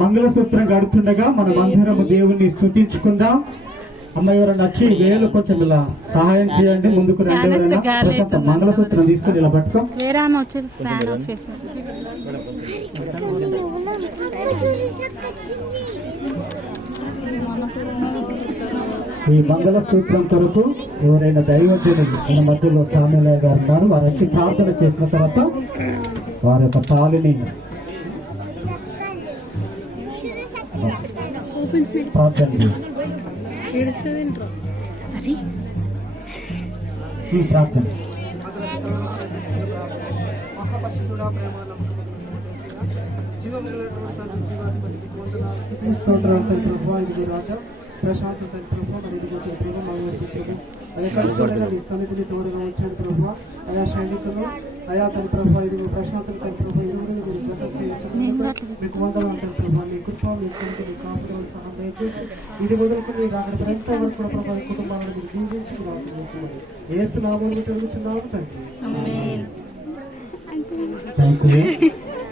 మంగళసూత్రం కడుతుండగా మనం అందరము దేవుణ్ణి స్తుతించుకుందాం. అమ్మ ఎవరైనా వచ్చి వేలు కొంచెం ఇలా సహాయం చేయండి, ముందుకు రండి. ఎవరైనా ప్రశాంతం మంగళసూత్రం తీసుకుని ఇలా పట్టుకో. వేరే ఆమె వచ్చేది ఫ్యాన్ ఆఫ్ చేశారు. ఈ మంగళసూత్రం కొరకు ఎవరైనా దైవజనులు మన మధ్యలో సామ్యులయ్య గారు ఉన్నారు, వారు వచ్చి ప్రార్థన చేసిన తర్వాత వారి యొక్క తాళిని ప్రార్థన ప్రార్థన. ప్రశాంతత ప్రభావ మరి వచ్చిన ప్రభావ ఎక్కడ చూడగా మీ సన్నిధిని తోడుగా వచ్చాను ప్రభావ. ఆయా సైనికులు అయా తన ప్రభావ ఇది ప్రశాంతత తన ప్రభావ ఇరువురు మీరు జతం చేయొచ్చు. మీకు వందలు అంటారు ప్రభావ. మీ కృప మీ సన్నిధి మీ కాపుదలు సహా దయచేసి ఇది మొదలుకొని మీరు అక్కడ ఎంత వరకు కూడా ప్రభావ కుటుంబాలను మీరు జీవించి ఆశీర్వదించమని ఏస్తు నామములో తెలుగుచున్నాము తండ్రి.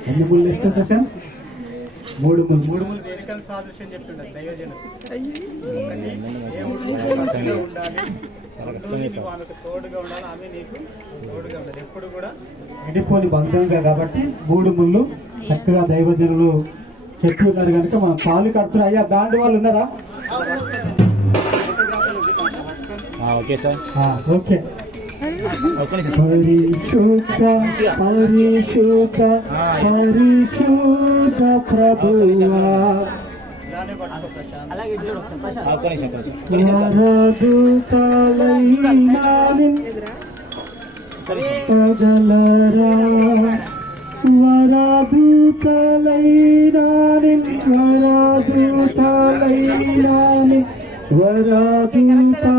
ఎన్ని ముళ్ళు ఇష్టం? మూడు ముళ్ళు దేనికని సాదృశ్యం చెప్తుండే దైవజనం ఆమెకు తోడుగా ఉండాలి, ఆమె నీకు తోడుగా ఉండాలి ఎప్పుడు కూడా. ఎండిపోని బంధంగా కాబట్టి మూడు ముళ్ళు చక్కగా దైవజనులు చెప్తున్నారు కనుక మనం కాలు కడుతున్నా. అయ్యా బ్యాండ్ వాళ్ళు ఉన్నారా? Okay sir, okay. పరిశుద్ధ పరిశుద్ధ పరిశుద్ధ ప్రభువా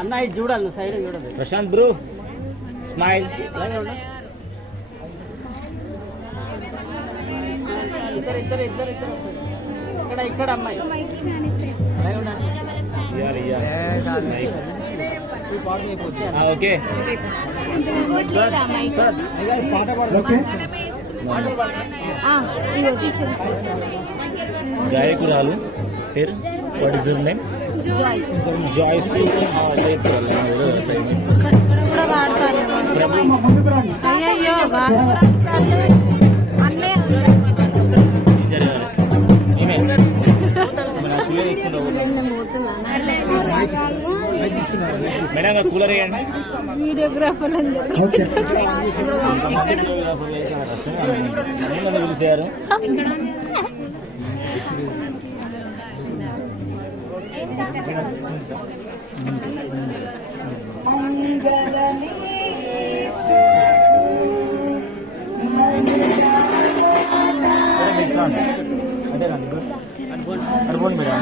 అన్న ఇటు చూడాలి, సైడ్ చూడాలి. Prashant bro smile. ఇక్కడ అమ్మాయి ఓకే గాయకురాలు పేరు what is your name? Joyce. అయ్యో మేడం కూలర్ వేయండి. వీడియోగ్రాఫర్ పిలిచారు. అనుకోండి మేడం.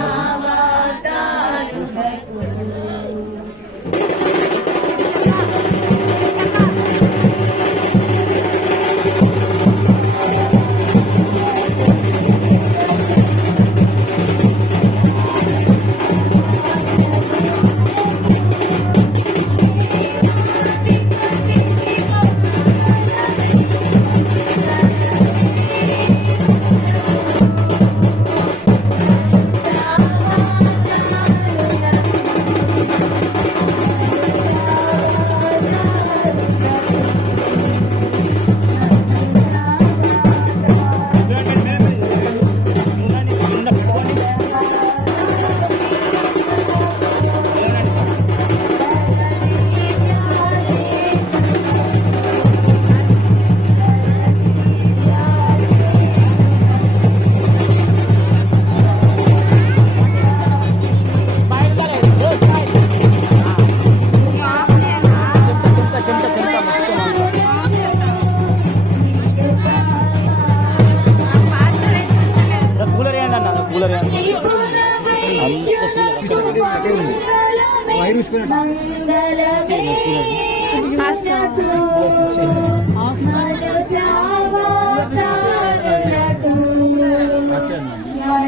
ఫాస్ట్